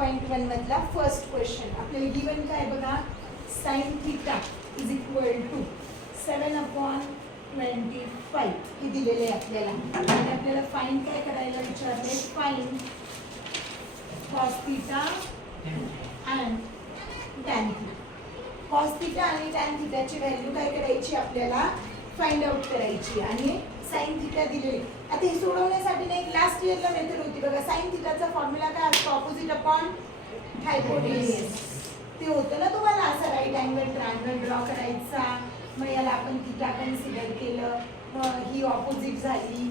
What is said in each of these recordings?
7.1 मधला first question आपल्याला given काय बघा, sine theta is equal to 7/25 हे दिलेले आहे आपल्याला. आणि आपल्याला फाइंड काय करायला विचारले, find cos theta and tan theta. Cos theta आणि टॅन थीटाची व्हॅल्यू काय करायची आपल्याला, फाइंड आउट करायची. आणि साइन थीटा दिलेली. आता हे सोडवण्यासाठी ना एक लास्ट इयरला मेथड होती बघा. साइन थीटाचा फॉर्म्युला काय असतो, ऑपोजिट अपॉन हायपोटेन्यूज. ते होतं ना तुम्हाला, असं राईट अँगल ट्रायंगल ड्रॉ करायचा. मग याला आपण थीटा कन्सिडर केलं, मग ही ऑपोजिट झाली,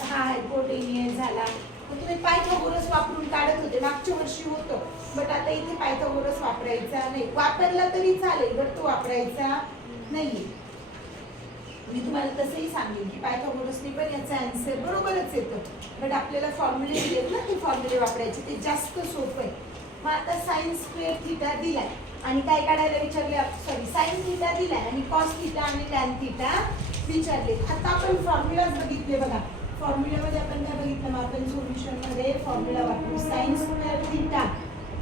हा हायपोटेन्यूज झाला. मग तुम्ही पायथागोरस वापरून काढत होते, मागच्या वर्षी होतं. बट आता इथे पायथागोरस वापरायचा नाही. वापरला तरी चालेल, बट तो वापरायचा नाही. मी तुम्हाला तसंही सांगेन की पायथागोरसने पण याचा आन्सर बरोबरच येतं. बट आपल्याला फॉर्म्युले दिलेत ना, ते फॉर्म्युले वापरायचे, ते जास्त सोपं आहे. मग आता साइन स्क्वेअर थीटा दिलाय आणि काय काढायला विचारले, सॉरी साइन थीटा दिलाय आणि कॉस थीटा आणि टॅन थीटा विचारले. आता आपण फॉर्म्युलाच बघितले बघा. फॉर्म्युलामध्ये आपण काय बघितलं, मग आपण सोल्युशनमध्ये फॉर्म्युला वापरू. Sine square theta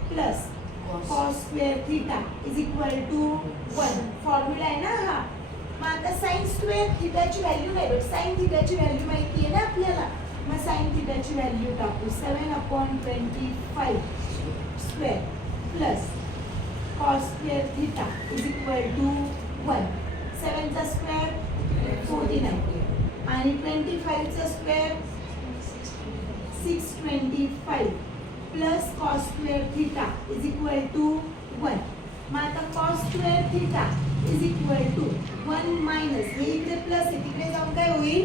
plus cos square theta is equal to 1. Formula आहे ना हा. मग आता साइन स्क्वेअर थीटाची व्हॅल्यू नाही, बट साइन थीटाची व्हॅल्यू माहिती आहे ना आपल्याला. मग साइन थीटाची व्हॅल्यू टाकू. 7/25 square plus cos square theta is equal to 1. 7चा स्क्वेअर 49 आणि 25चा square 625 plus cos square theta is equal to 1. मग आता cos square theta is equal to 1 minus, हे इकडे प्लस आहे, तिकडे जाऊन काय होईल,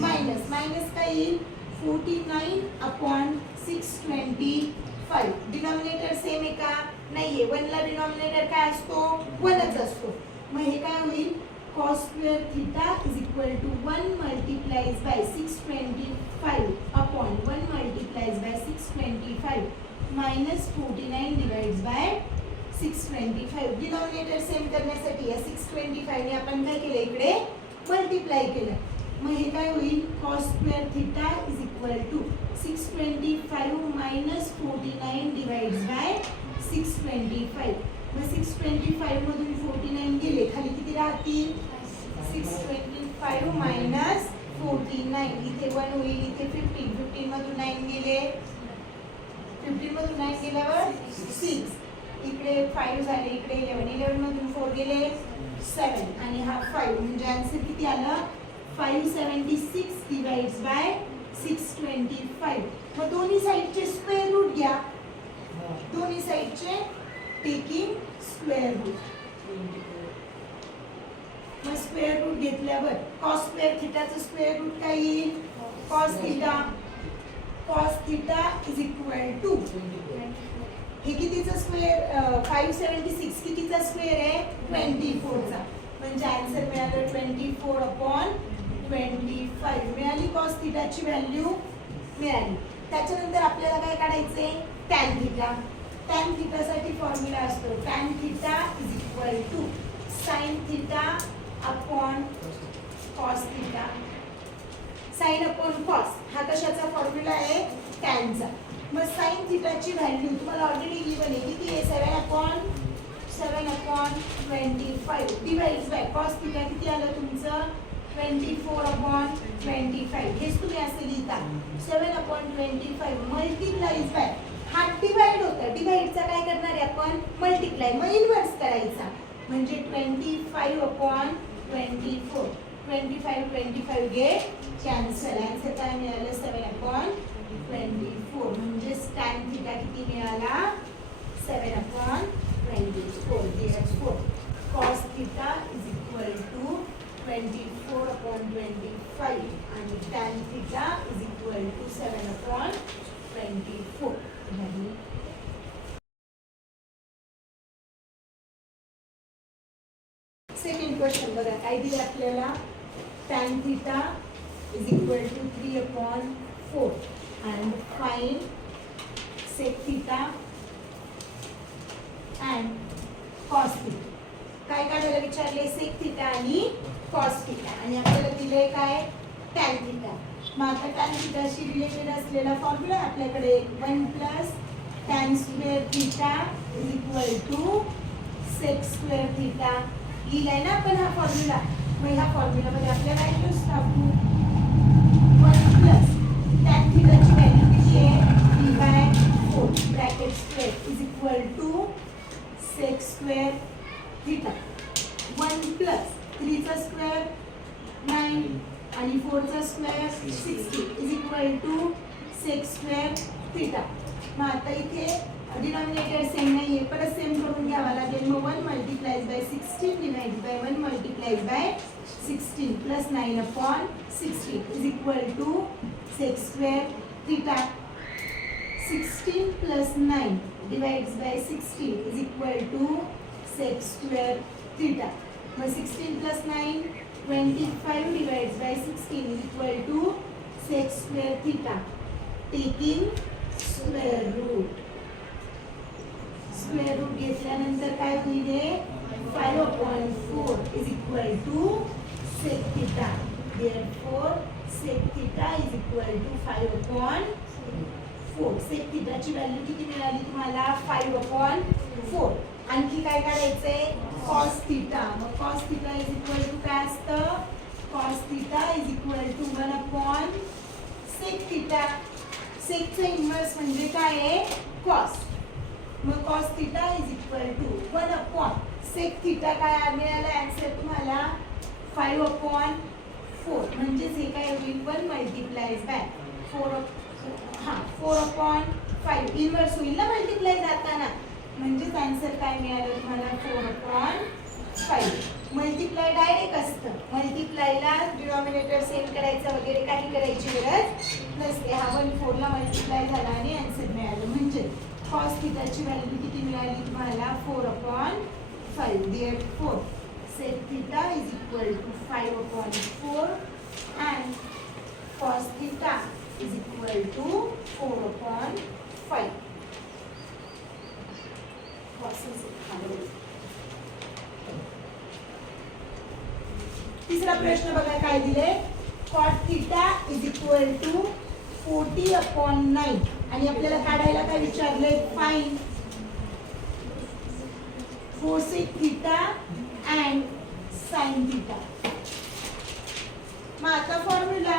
मायनस. मायनस काय येईल, 49/625. डिनॉमिनेटर सेम आहे का, नाहीये. 1 ला डिनॉमिनेटर काय असतो, 1च असतो. मग हे काय होईल, cos square theta is equal to 1 multiplies by 625 upon 1 multiplies by 625 minus 49 divides by 625. Denominator same करण्यासाठी या 625 ने आपण काय केलं, इकडे मल्टिप्लाय केलं. मग हे काय होईल, cos square theta is equal to 625 minus 49 divides by 625. मग 625 मधून 49 गेले, खाली किती राहतील, 625 मायनस 49. इथे 1 होईल, इथे 15. 15 मधून 9 गेले, 15 मधून 9 गेल्यावर 6. इकडे 5 झाले, इकडे 11. 11 मधून 4 गेले 7 आणि हा 5. म्हणजे आन्सर किती आलं, 576 डिवाइड्स बाय 625. मग दोन्ही साइडचे स्क्वेअर रूट घ्या. दोन्ही साइडचे टेकिंग स्क्वेअर रूट. मग स्क्वेअर रूट घेतल्यावर कॉस स्क्वेअर थीटाचं स्क्वेअर रूट काय येईल, cos theta. Cos theta is equal to, हे कितीचा स्क्वेअर, 576 कितीचा स्क्वेअर आहे, 24चा. म्हणजे आन्सर मिळालं 24/25 मिळाली. कॉस थीटाची व्हॅल्यू मिळाली. त्याच्यानंतर आपल्याला काय काढायचे, टॅन थीटा. टॅन थीटासाठी फॉर्म्युला असतो, tan theta is equal to sine theta upon cos theta. Sine upon cos हा कशाचा फॉर्म्युला आहे, टॅनचा. मग साइन थीटाची व्हॅल्यू तुम्हाला ऑलरेडी गिवन आहे, किती आहे, 7/25 डिवाइड्स बाय कॉस थीटा किती आलं तुमचं, 24/25. हेच तुम्ही असं लिहिता. 7/25 मल्टिप्लाइज बाय, हा डिवाइड होता, डिवाइडचा काय करणार आहे आपण, मल्टिप्लाय. मग इन्व्हर्स करायचा, म्हणजे 25/24. 25 गेट कॅन्सल. आन्सर काय मिळालं, 7/24. म्हणजे टॅन थीटा किती मिळाला, 7/24. Cos theta is equal to 24/25 आणि tan theta is equal to 7/24. Second question बघा, काय दिले आपल्याला, tan theta is equal to 3/4 and find sec theta and cos theta. काय काढायला विचारले, सेक थीटा आणि कॉस थीटा. आणि आपल्याला दिले काय, टॅन थीटा. मग आता टॅन थीटाशी रिलेटेड असलेला फॉर्म्युला आपल्याकडे 1 + tan square theta is equal to sec square theta. लिहिलाय ना आपण हा फॉर्म्युला. मग ह्या फॉर्म्युलामध्ये आपल्या व्हॅल्यूज टाकू. 1 प्लस tan थिटाची व्हॅल्यू किती आहे d/4 bracket square is equal to sec square theta. 1 plus 3 चा स्क्वेअर 9 आणि 4 चा square 60 is equal to sec square theta. मग आता इथे डिनॉमिनेटर सेम नाही आहे, परत सेम करून घ्यावा लागेल. मग 1 multiplies by 16 divide by 1 multiplies by 16 plus 9/16 is equal to sec square theta. 16 plus 9 divides by 16 is equal to sec square theta. मग 16 plus 9 25 divides by 16 is equal to sec square theta. Taking square root. Square root घेतल्यानंतर काय होईल हे 5/4 is equal to sec theta. Therefore sec theta is equal to 5/4. Sec थिटाची value किती मिळाली तुम्हाला 5/4. आणखी काय काढायचंय कॉस थिटा. मग cos theta is equal to काय असतं cos theta is equal to 1/सेक थिटा. सेकचं इन्व्हर्स म्हणजे काय आहे कॉस. मग cos theta is equal to 1/सेक थिटा. काय मिळालं आन्सर तुम्हाला 5/4. म्हणजेच हे काय होईल 1 मल्टिप्लाइज बाय 4/5 इन्व्हर्स होईल ना मल्टिप्लाय जाताना. म्हणजेच आन्सर काय मिळालं तुम्हाला 4/5. मल्टिप्लाय डायरेक्ट असतं. मल्टिप्लायला डिनॉमिनेटर सेम करायचं वगैरे काही करायची गरज नसते. हा 1 4 ला मल्टिप्लाय झाला आणि आन्सर मिळालं. म्हणजे कॉस थिटाची व्हॅल्यू किती मिळाली तुम्हाला 4/5. Therefore sec theta is equal to 5/4 and cos theta is equal to 4/5. तिसरा प्रश्न बघा काय दिले. Cot theta is equal to 40/9 आणि आपल्याला काढायला काय विचारलंय find cosec theta and sine theta. मग आता फॉर्म्युला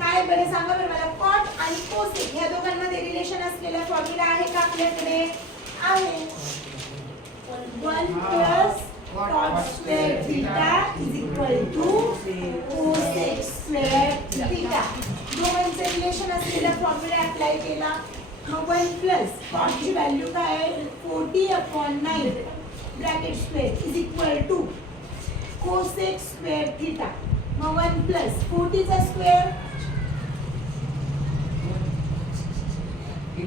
काय बरं सांगा बरं मला. कॉट आणि कोसेक ह्या दोघांमध्ये रिलेशन असलेला फॉर्म्युला आहे का आपल्याकडे आहे. 1 plus cot square theta is equal to cosec square theta. दोघांचे रिलेशन असलेला फॉर्म्युला अप्लाय केला. मग 1 प्लस cot ची व्हॅल्यू काय आहे 40/9 bracket square is equal to cosec square theta. मग 1 प्लस 40 चा स्क्वेअर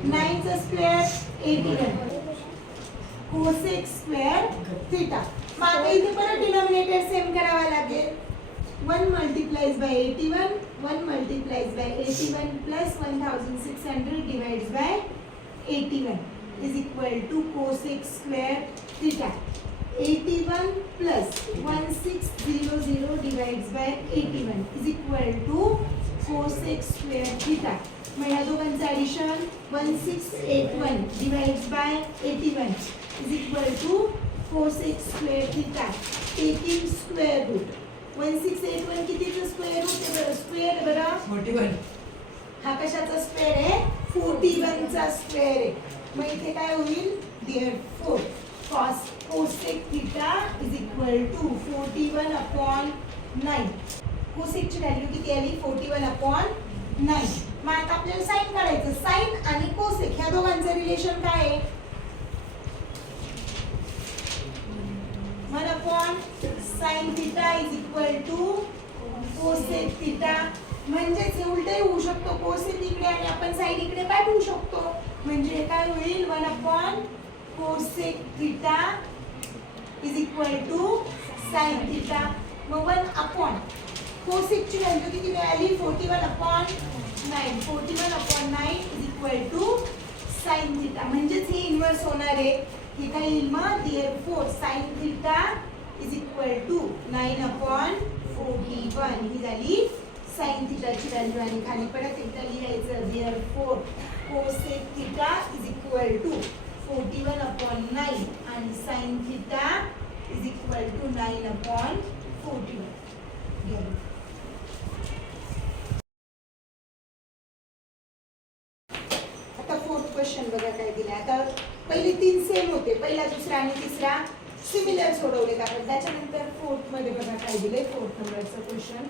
9 चा स्क्वेअर 81 cosec square theta. मग आता इथे परत डिनॉमिनेटर सेम करावा लागेल. 1 multiplies by 81 1 multiplies by 81 plus 1600 divides by 81 is equal to cosec square theta. 81 plus 1600 divides by 81 is equal to cosec square theta. मग या दोघांचं addition 1681 divides by 81 is equal to cosec square theta. Taking square root 1681 कितीचं square route आहे बरं square बरं 41. हा कशाचा square आहे 41 चा स्क्वेअर आहे. मग इथे काय होईल therefore cosec theta is equal to 41/9. कोसेकची व्हॅल्यू किती आली 41/9. मग आता आपल्याला साइन काढायचं. साइन आणि कोसेक ह्या दोघांचं रिलेशन काय आहे 1/sin theta is equal to cosec theta. म्हणजेच हे उलटही होऊ शकतो. कोसेक इकडे आणि आपण साइन इकडे पाठवू शकतो. म्हणजे काय होईल 1/cosec theta is equal to sin theta. मग 1/ cosec ची व्हॅल्यू किती मिळाली 41/9. 41/9 is equal to sin theta. म्हणजेच हे इन्व्हर्स होणार आहे. हे काय येईल मग therefore sin theta is equal to 9/41. ही झाली sin theta ची व्हॅल्यू. आणि खाली परत एकदा लिहायचं therefore cosec theta is equal equal to 41/9 आणि sine theta is equal to 9/41. आता फोर्थ क्वेश्चन बघा काय दिलाय. आता पहिले 3 सेम होते, पहिला दुसरा आणि तिसरा सिमिलर सोडवले आपण. त्याच्यानंतर फोर्थ मध्ये बघा काय दिले. फोर्थ नंबरचा क्वेश्चन,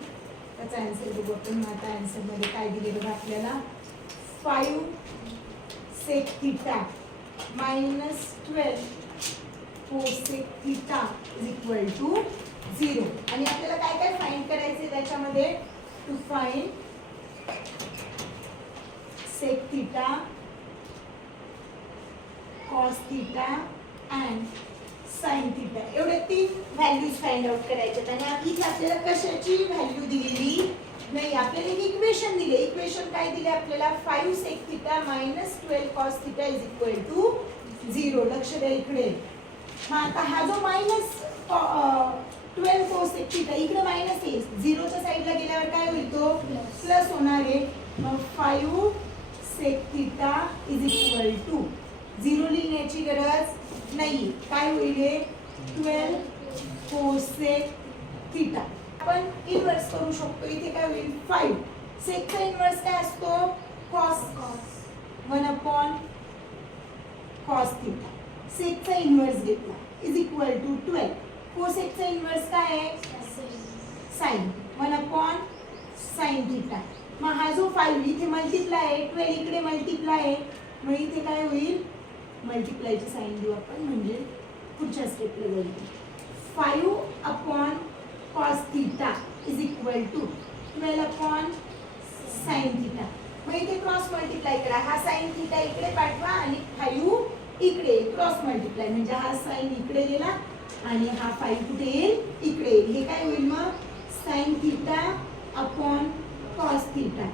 त्याचा आन्सर बघू आपण. आता आन्सर मध्ये काय दिले बघा आपल्याला. 5 sec theta minus 12 cosec theta is equal to 0. आणि आपल्याला काय काय फाइंड करायचे त्याच्यामध्ये. To find sec theta, cos theta and sin theta, एवढे 3 व्हॅल्यूज फाइंड आउट करायचे. आणि इथे आपल्याला कशाची व्हॅल्यू दिलेली नाही, आपल्याला एक इक्वेशन दिले. इक्वेशन काय दिले आपल्याला. 5 sec theta minus 12 cos theta is equal to 0. लक्ष द्या इकडे. मग आता हा जो मायनस 12 cosec theta इकडे मायनस आहे, 0च्या साईडला गेल्यावर काय होईल तो प्लस होणार आहे. मग 5 sec theta is equal to 0 लिहिण्याची गरज नाही. काय होईल 12 cosec theta. आपण इन्व्हर्स करू शकतो. इथे काय होईल 5 सेकचा इन्व्हर्स काय असतो cos 1/cos थीटा. सेकचा इन्व्हर्स घेतला इज इक्वल टू 12. कोसेकचा इन्व्हर्स काय आहे sin 1/sin थीटा. मग हा जो 5 इथे मल्टिप्लाय आहे, 12 इकडे मल्टिप्लाय आहे, मग इथे काय होईल मल्टिप्लायची साइन देऊ आपण, म्हणजे पुढच्या स्टेपला जाईल. 5/cos theta is equal to 12/sin theta. मग इथे क्रॉस मल्टिप्लाय करा. हा sin थीटा इकडे पाठवा आणि 5 इकडे क्रॉस मल्टिप्लाय, म्हणजे हा sin इकडे गेला आणि हा 5 कुठे येईल इकडे येईल. हे काय होईल मग sin theta upon cos theta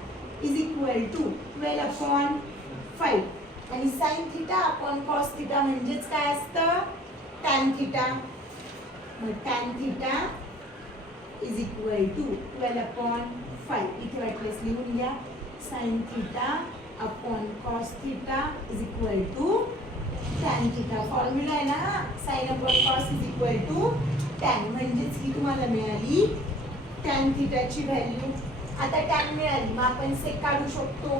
is equal to 12/5. आणि sin theta upon cos theta म्हणजेच काय असतं tan theta. मग tan theta is equal to 12/5. इथे वाटल्यास लिहून घ्या. sin theta upon cos theta is equal to tan theta. Formula आहे ना sin upon cos is equal to tan, म्हणजेच ही तुम्हाला मिळाली tan theta ची व्हॅल्यू. आता tan मिळाली, मग आपण sec काढू शकतो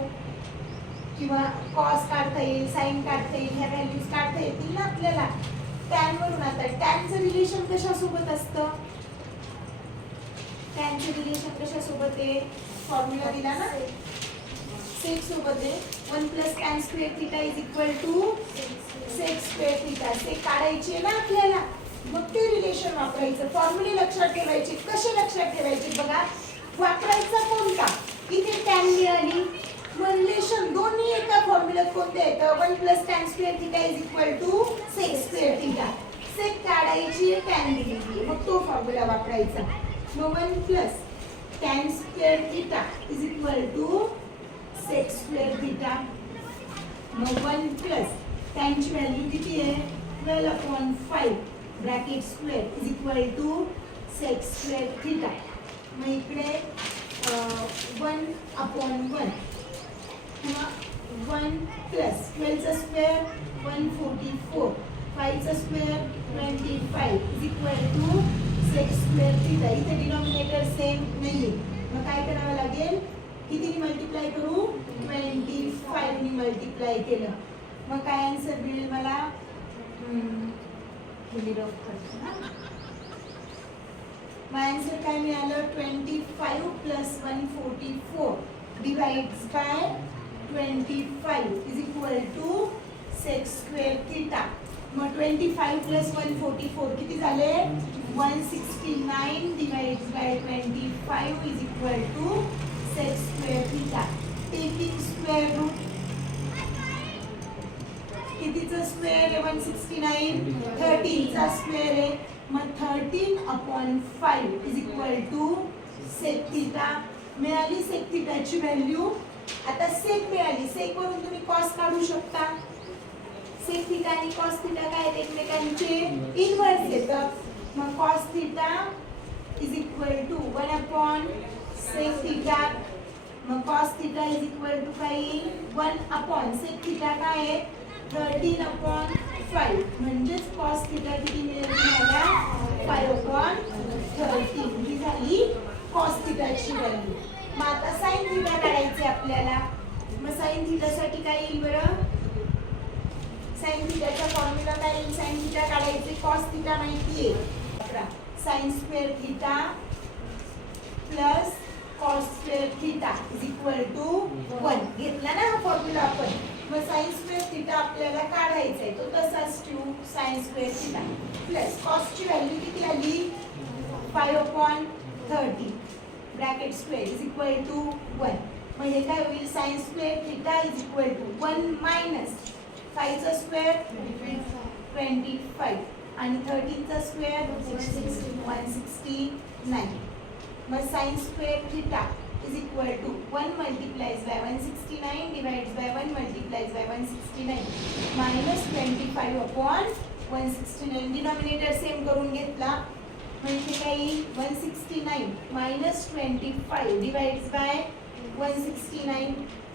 किंवा cos काढता येईल, sin काढता येईल, ह्या व्हॅल्यूज काढता येतील ना आपल्याला tan वरून. आता tan चं रिलेशन कशासोबत असतं. tan चं रिलेशन कशासोबत आहे, फॉर्म्युला दिला ना sec सोबत आहे. 1 + tan square theta is equal to sec square theta. sec काढायची आहे ना आपल्याला, मग ते रिलेशन वापरायचं. फॉर्म्युले लक्षात ठेवायचे. कसे लक्षात ठेवायचे बघा, वापरायचा कोणता. इथे tan मिळाली, मग रिलेशन दोन्ही एका फॉर्म्युल्यात कोणते येतं. 1 + tan square theta is equal to sec square theta. sec काढायची आहे, tan दिलेली, मग तो फॉर्म्युला वापरायचा. मग 1 + tan square theta is equal to sec square theta. मग 1 + tan ची व्हॅल्यू किती आहे 12/5 bracket square is equal to sec square theta. मग इकडे 1/1 किंवा 1 + 12 चा स्क्वेअर 144, 5 चा square 25 is equal to sec square theta. इथे डिनॉमिनेटर सेम नाहीये, मग काय करावं लागेल, कितीने मल्टिप्लाय करू 25 ने मल्टिप्लाय केलं. मग काय आन्सर मिळेल मला. मग आन्सर काय मिळालं 25 + 144 divides by 25 is equal to sec square theta. मग 25 + 144 किती झाले 169 divides by 25 is equal to sec square theta. Taking square root, कितीचा स्क्वेअर आहे 169, 13 चा स्क्वेअर आहे, मग 13/5 is equal to sec theta. मिळाली sec theta ची व्हॅल्यू. आता sec मिळाली, sec वरून तुम्ही cos काढू शकता. sec theta आणि cos theta काय आहेत एकमेकांचे इन्व्हर्स येतात. मग cos theta is equal to 1/sec theta. मग cos theta is equal to काय 1/sec theta काय आहे 13/5 म्हणजेच cos थिटा किती मिळेल तुम्हाला 5/13 ही झाली cos थिटाची व्हॅल्यू. मग आता sin थिटा काढायचे आपल्याला. मग sin थिटासाठी काय येईल बरं? sin थिटाचा फॉर्म्युला काय येईल? sin थिटा काढायचे cos थिटा माहितीये sin square theta plus cos square theta is equal to 1 घेतला ना हा फॉर्म्युला आपण. मग sin स्क्वेअर थिटा आपल्याला काढायचा आहे तो तसाच ठेवू sin square theta plus cos ची व्हॅल्यू किती आली 5/13 bracket square is equal to 1. मग हे काय होईल sin square theta is equal to 1 minus 5 चा स्क्वेअर 25 आणि 13 चा स्क्वेअर 169. मग sin square theta is equal to 1 multiplies by 169 divides by 1 multiplies by 169 minus 25/169. Denominator same करून घेतला म्हणजे काय येईल 169 minus 25 divides by 169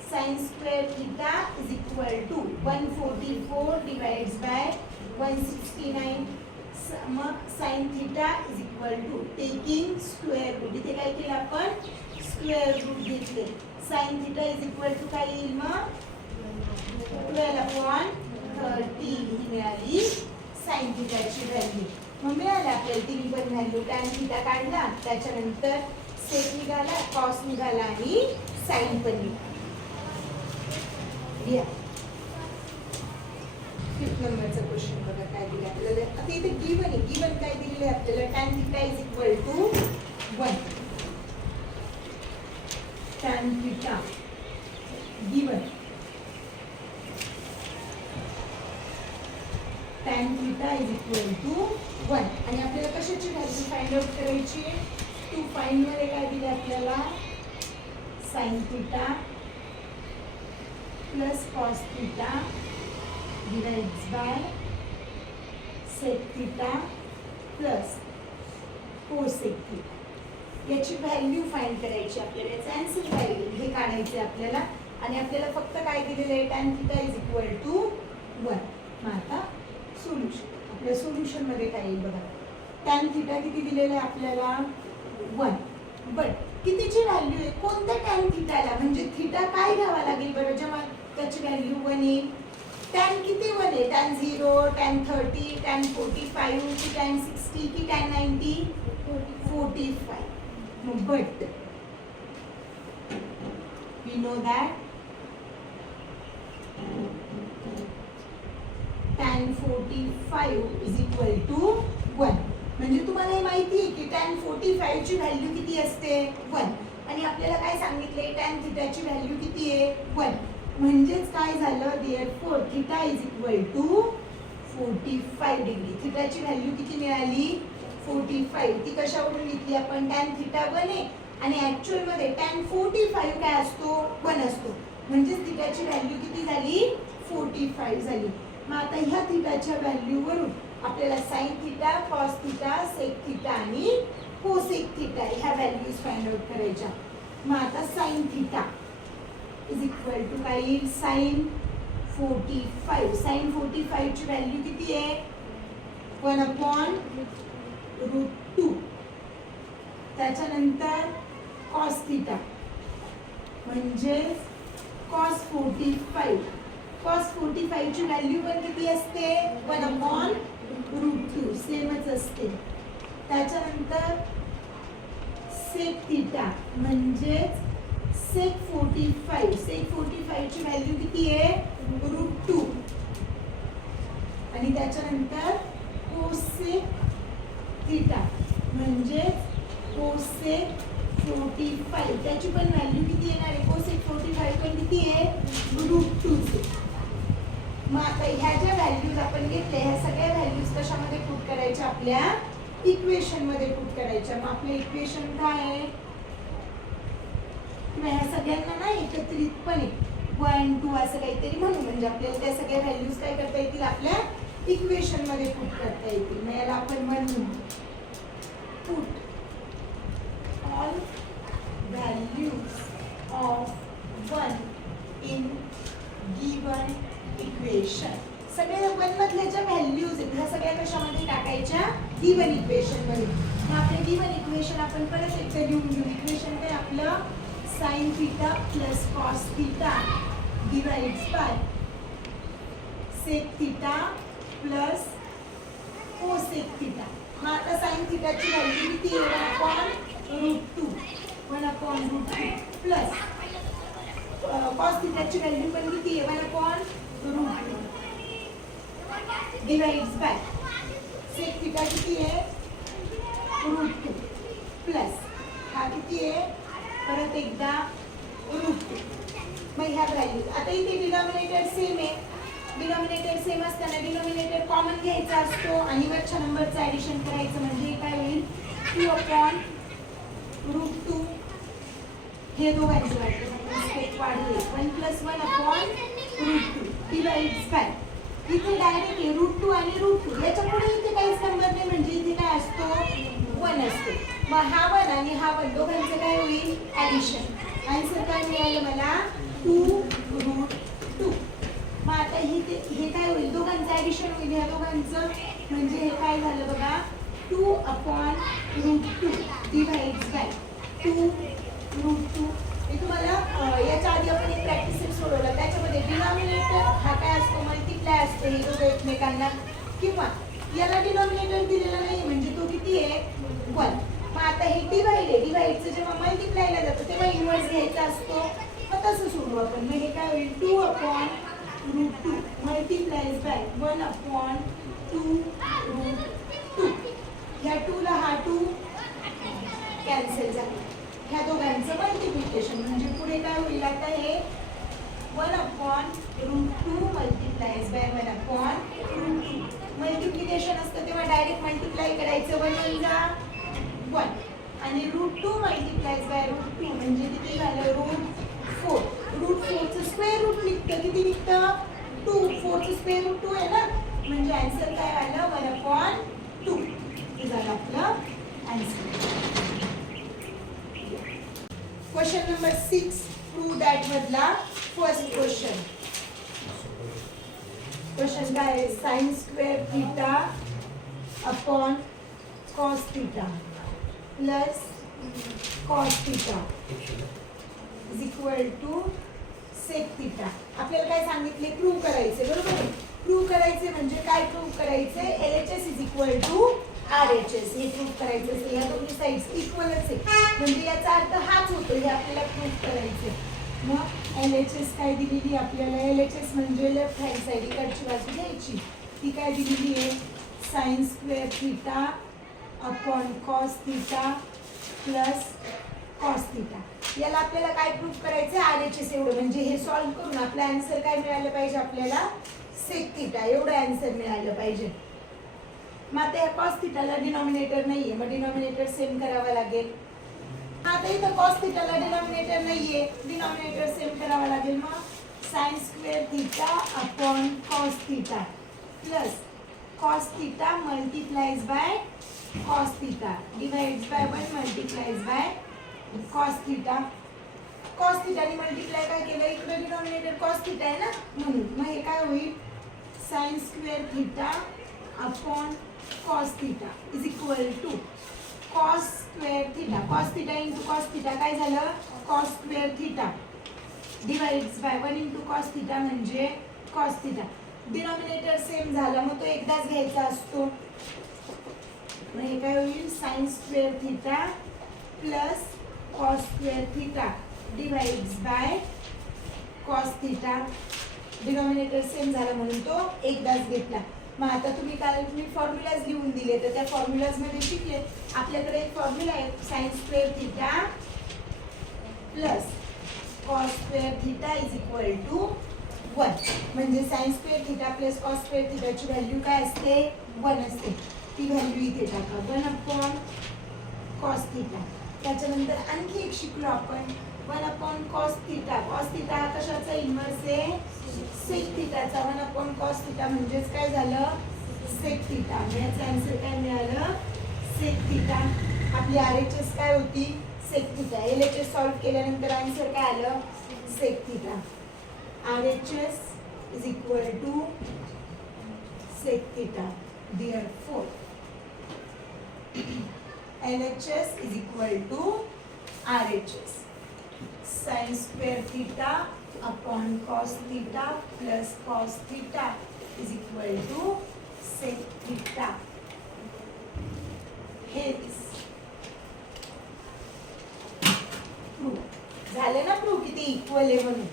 sin square theta is equal to 144 divides by 169 मग sin theta is equal to taking square root. इथे काय केलं आपण स्क्वेअर रूट घेतले. sin theta is equal to काय येईल मग 12/13 ही मिळाली sin theta ची व्हॅल्यू. मग मिळाले आपल्याला तिन्ही पण व्हॅल्यू. tan theta काढला त्याच्यानंतर sec निघाला cos निघाला आणि sin पण निघाला. 5th नंबरचा क्वेश्चन बघा काय दिले आपल्याला. आता इथे गिवन आहे. गिवन काय दिलेले आपल्याला tan theta is equal to 1. tan theta given tan theta is equal to 1 आणि आपल्याला कशाची व्हॅल्यू फाइंड आउट करायची. टू फाइंड मध्ये काय दिले आपल्याला sin theta plus cos theta divides by sec theta plus cosec theta. याची व्हॅल्यू फाइंड करायची आपल्याला. याचं आन्सर काय येईल हे काढायचे आपल्याला आणि आपल्याला फक्त काय दिलेलं आहे tan theta is equal to 1. मग आता सोल्युशन. आपल्या सोल्युशन मध्ये काय येईल बघा. tan theta किती दिलेलं आहे आपल्याला 1. बट कितीची व्हॅल्यू आहे कोणत्या tan theta ला म्हणजे थीटा काय घ्यावा लागेल बरं जेव्हा त्याची व्हॅल्यू 1 येईल. tan किती 1 आहे tan 0 tan 30 tan 45 की tan 60 की tan 90 45. But we know that tan 45 is equal to 1. म्हणजे तुम्हाला हे माहिती आहे की tan 45 ची व्हॅल्यू किती असते 1 आणि आपल्याला काय सांगितले tan थीटा ची व्हॅल्यू किती आहे 1. म्हणजेच काय झालं therefore theta is equal to 45 degree. थीटाची व्हॅल्यू किती मिळाली 45. ती कशावरून घेतली आपण tan theta 1 आहे आणि ऍक्च्युअल मध्ये tan 45 काय असतो 1 असतो. म्हणजे थीटाची व्हॅल्यू किती झाली 45 झाली. मग आता ह्या थीटाच्या व्हॅल्यू वरून आपल्याला sin theta cos theta sec theta आणि cosec theta ह्या व्हॅल्यूज फाइंड आउट करायच्या. मग आता sin theta is equal to काय येईल sin 45. sin 45 ची व्हॅल्यू किती आहे 1/√2. त्याच्यानंतर cos theta म्हणजे cos 45. cos 45 ची व्हॅल्यू पण किती असते 1/√2 सेमच असते. त्याच्यानंतर sec theta म्हणजे sec 45. sec 45 ची व्हॅल्यू किती आहे √2 आणि त्याच्यानंतर cosec theta म्हणजे cosec 45. त्याची पण व्हॅल्यू किती येणार आहे cosec 45 पण किती आहे √2. मग आता ह्या ज्या व्हॅल्यूज आपण घेतल्या ह्या सगळ्या व्हॅल्यूज कशामध्ये पुट करायच्या आपल्या इक्वेशन मध्ये पुट करायच्या. मग आपलं इक्वेशन काय आहे ह्या सगळ्यांना ना एकत्रितपणे 1 2 असं काहीतरी म्हणू म्हणजे आपल्याला त्या सगळ्या व्हॅल्यूज काय करता येतील आपल्या इक्वेशन मध्ये पुट करता येतील. मग याला आपण म्हणू put all values of 1 in given equation. याच्यातल्या ज्या व्हॅल्यूज आहेत ह्या सगळ्या कशामध्ये टाकायच्या गिवन इक्वेशन मध्ये. मग आपले गिवन इक्वेशन आपण परत एकदा लिहून घेऊ. इक्वेशन काय आपलं sin theta plus cos theta divides bye sec theta plus cosec theta. मग आता sin थीटाची व्हॅल्यू किती आहे 1/√2 प्लस cos थीटाची व्हॅल्यू पण किती आहे 1/√2 डिवाइड्स बाय sec थीटा किती आहे √2 प्लस हा किती आहे परत एकदा √2. मग ह्या व्हॅल्यू आता इथे डिनॉमिनेटर सेम आहे. डिनॉमिनेटर सेम असताना डिनॉमिनेटर कॉमन घ्यायचा असतो आणि वरच्या नंबरचं ॲडिशन करायचं म्हणजे काय होईल 2/√2. हे दोघांचं वाढले 1 + 1/√2 डिवाइड्स बाय इथे डायरेक्ट आहे √2 आणि √2 याच्या पुढे इथे काहीच नंबर नाही म्हणजे इथे काय असतो 1 असतो. मग हा 1 आणि हा 1 दोघांचं काय होईल ॲडिशन. आन्सर काय मिळालं मला 2√2. मग आता हे काय होईल दोघांचं ॲडिशन होईल ह्या दोघांचं म्हणजे हे काय झालं बघा 2/√2 डिवाइड्स बाय 2√2. मी तुम्हाला याच्या आधी आपण एक प्रॅक्टिस सेट सोडवला त्याच्यामध्ये डिनॉमिनेटर हा काय असतो मल्टिप्लाय असतो हे दोघं एकमेकांना किंवा याला डिनॉमिनेटर दिलेला नाही म्हणजे तो किती आहे 1. मग आता हे डिवाइड आहे डिवाइडचं जेव्हा मल्टिप्लायला जातं तेव्हा इन्व्हर्स घ्यायचा असतो. मग तसं सोडवू आपण. मग हे काय होईल 2/√2 मल्टिप्लाइज बाय 1/2√2. ह्या 2 ला हा 2 कॅन्सल झाला. ह्या दोघांचं मल्टिप्लिकेशन म्हणजे पुढे काय होईल आता हे 1/√2 मल्टिप्लाइज बाय 1/√2. मल्टिप्लिकेशन असतं तेव्हा डायरेक्ट मल्टिप्लाय करायचं 1 × 1 आणि √2 मल्टिप्लाइज बाय √2 म्हणजे किती झालं √4. √4चं स्क्वेअर रूट निघतं किती निघतं 2. 4चं स्क्वेअर रूट 2 आहे ना म्हणजे आन्सर काय आलं 1/2. हे झालं आपलं answer. Question number 6 prove that मधला फर्स्ट क्वेश्चन. क्वेश्चन काय आहे sin² theta upon cos theta plus cos theta is equal to sec theta. आपल्याला काय सांगितले प्रूव्ह करायचे बरोबर. प्रूव्ह करायचे म्हणजे काय प्रूव्ह करायचे LHS is equal to RHS हे प्रूव्ह करायचं असेल. या दोन्ही साइड्स इक्वलच आहे म्हणजे याचा अर्थ हाच होतो हे आपल्याला प्रूव्ह करायचे. मग LHS काय दिलेली आपल्याला LHS म्हणजे लेफ्ट हँड साइड इकडची बाजू घ्यायची. ती काय दिलेली आहे sin² theta upon cos theta plus cos theta. याला आपल्याला काय प्रूव्ह करायचं RHS एवढं म्हणजे हे सॉल्व्ह करून आपलं आन्सर काय मिळालं पाहिजे आपल्याला sec थीटा एवढं आन्सर मिळालं पाहिजे. मग आता या cos थीटाला डिनॉमिनेटर नाहीये मग डिनॉमिनेटर सेम करावा लागेल. आता इथं cos थीटाला डिनॉमिनेटर नाहीये डिनॉमिनेटर सेम करावा लागेल. मग sin² theta upon cos theta plus cos theta multiplies by cos theta divides by 1 multiplies by cos theta. cos थीटाने मल्टिप्लाय काय केलं इकडे डिनॉमिनेटर cos थीटा आहे ना म्हणून. मग हे काय होईल sin² theta upon cos theta is equal to cos² theta. cos theta into cos theta काय झालं cos² theta divides by 1 into cos theta म्हणजे cos थीटा. डिनॉमिनेटर सेम झाला मग तो एकदाच घ्यायचा असतो. मग हे काय होईल sin² theta plus cos² theta divides bye cos theta. Denominator same झाला म्हणून तो एकदाच घेतला. मग आता तुम्ही काल फॉर्म्युलाज लिहून दिले तर त्या फॉर्म्युलाज मध्ये शिकले. आपल्याकडे एक फॉर्म्युला आहे sin² theta plus cos² theta is equal to 1 म्हणजे sin² theta plus cos² थीटाची value काय असते 1 असते. ती व्हॅल्यू इथे टाका 1/cos थीटा. त्याच्यानंतर आणखी एक शिकलो आपण 1/cos थीटा. cos थीटा हा कशाचा इन्व्हर्स आहे sec थीटाचा. 1/cos थीटा म्हणजेच काय झालं sec थीटा. याचा आन्सर काय मिळालं sec थीटा. आपली RHS काय होती sec थीटा. LHS सॉल्व्ह केल्यानंतर आन्सर काय आलं sec theta. RHS is equal to sec theta. Therefore, LHS is equal to RHS. Sin square theta upon cos theta plus cos theta is equal to sec theta. Hence, proof झाले ना, proof किती equal आहे म्हणून.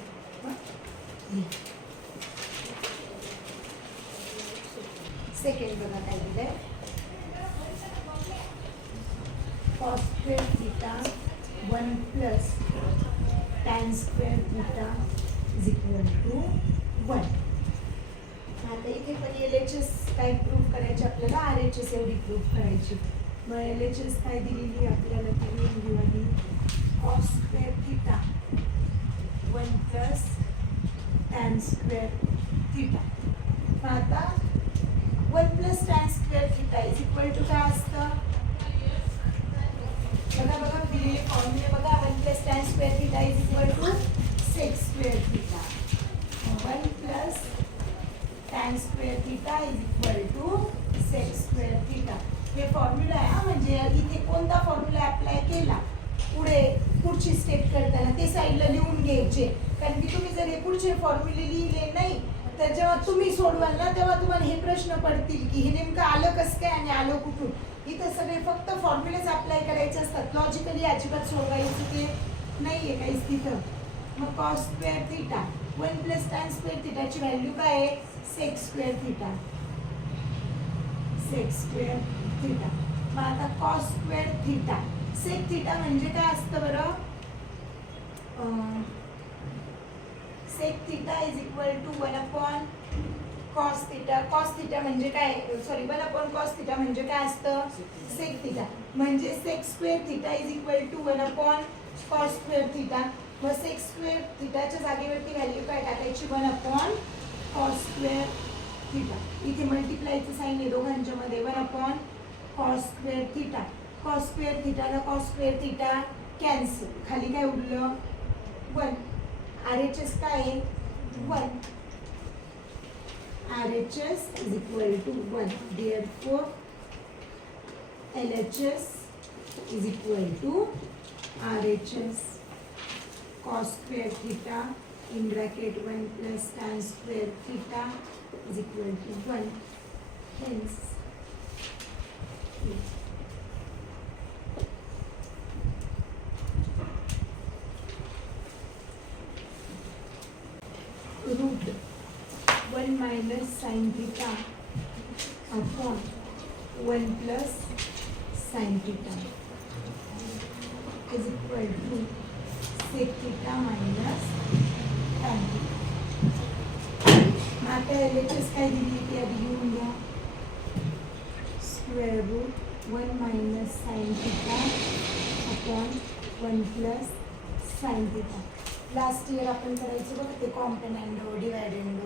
Second बघा काय दिलंय, cos square theta 1 plus tan square theta is equal to 1. आता इथे पण LHS काय प्रूफ करायचे आपल्याला, RHS एवढी प्रूफ करायची. मग LHS काय दिलेली आपल्याला ती लिहून घेऊ आधी. cos square theta 1 plus tan square theta. मग आता 1 plus tan square theta is equal to काय असतं, बघा बघा दिलेले फॉर्म्युले बघा. 1 plus tan square theta is equal to sec square theta. 1 plus tan square theta is equal to sec square theta. हे formula आहे. म्हणजे इथे कोणता फॉर्म्युला अप्लाय केला पुढची स्टेप करताना ते साईडला लिहून घ्यायचे. कारण की तुम्ही जर हे पुढचे फॉर्म्युले लिहिले नाही तर जेव्हा तुम्ही सोडवाल ना तेव्हा तुम्हाला हे प्रश्न पडतील की हे नेमकं आलं कसं काय आणि आलं कुठून. इथं सगळे फक्त फॉर्म्युलेच अप्लाय करायचे असतात. लॉजिकली अजिबात सोडवायचं ते नाहीये काहीच तिथं. मग cos square theta 1 plus tan square थिटाची व्हॅल्यू काय आहे, sec square theta. sec square theta. मग आता cos square theta sec theta म्हणजे काय असतं बरं, sec theta is equal to 1 upon cos theta. cos theta म्हणजे काय, सॉरी 1 अपॉन cos थिटा म्हणजे काय असतं, sec थिटा. म्हणजे sec square theta is equal to 1 upon cos square theta. मग sec स्क्वेअर थिटाच्या जागेवरती व्हॅल्यू काय टाकायची, 1 अपॉन cos स्क्वेअर थिटा. इथे मल्टिप्लायचं साइन आहे दोघांच्या मध्ये, 1 upon cos square theta. cos square थिटाला cos स्क्वेअर थिटा कॅन्सल, खाली काय उरलं 1. RHS काय आहे 1. RHS is equal to 1. Therefore, LHS is equal to RHS. Cos square theta in bracket 1 plus tan square theta is equal to 1. Hence, root 1 minus sin theta upon 1 plus sin theta is equal to sec theta minus tan theta. आता LHS काय दिली ती आधी लिहून घ्या. Square root 1 minus sin theta upon 1 plus sin theta. Last year आपण करायचं बघा ते कॉम्पोनंट डिवायडेंड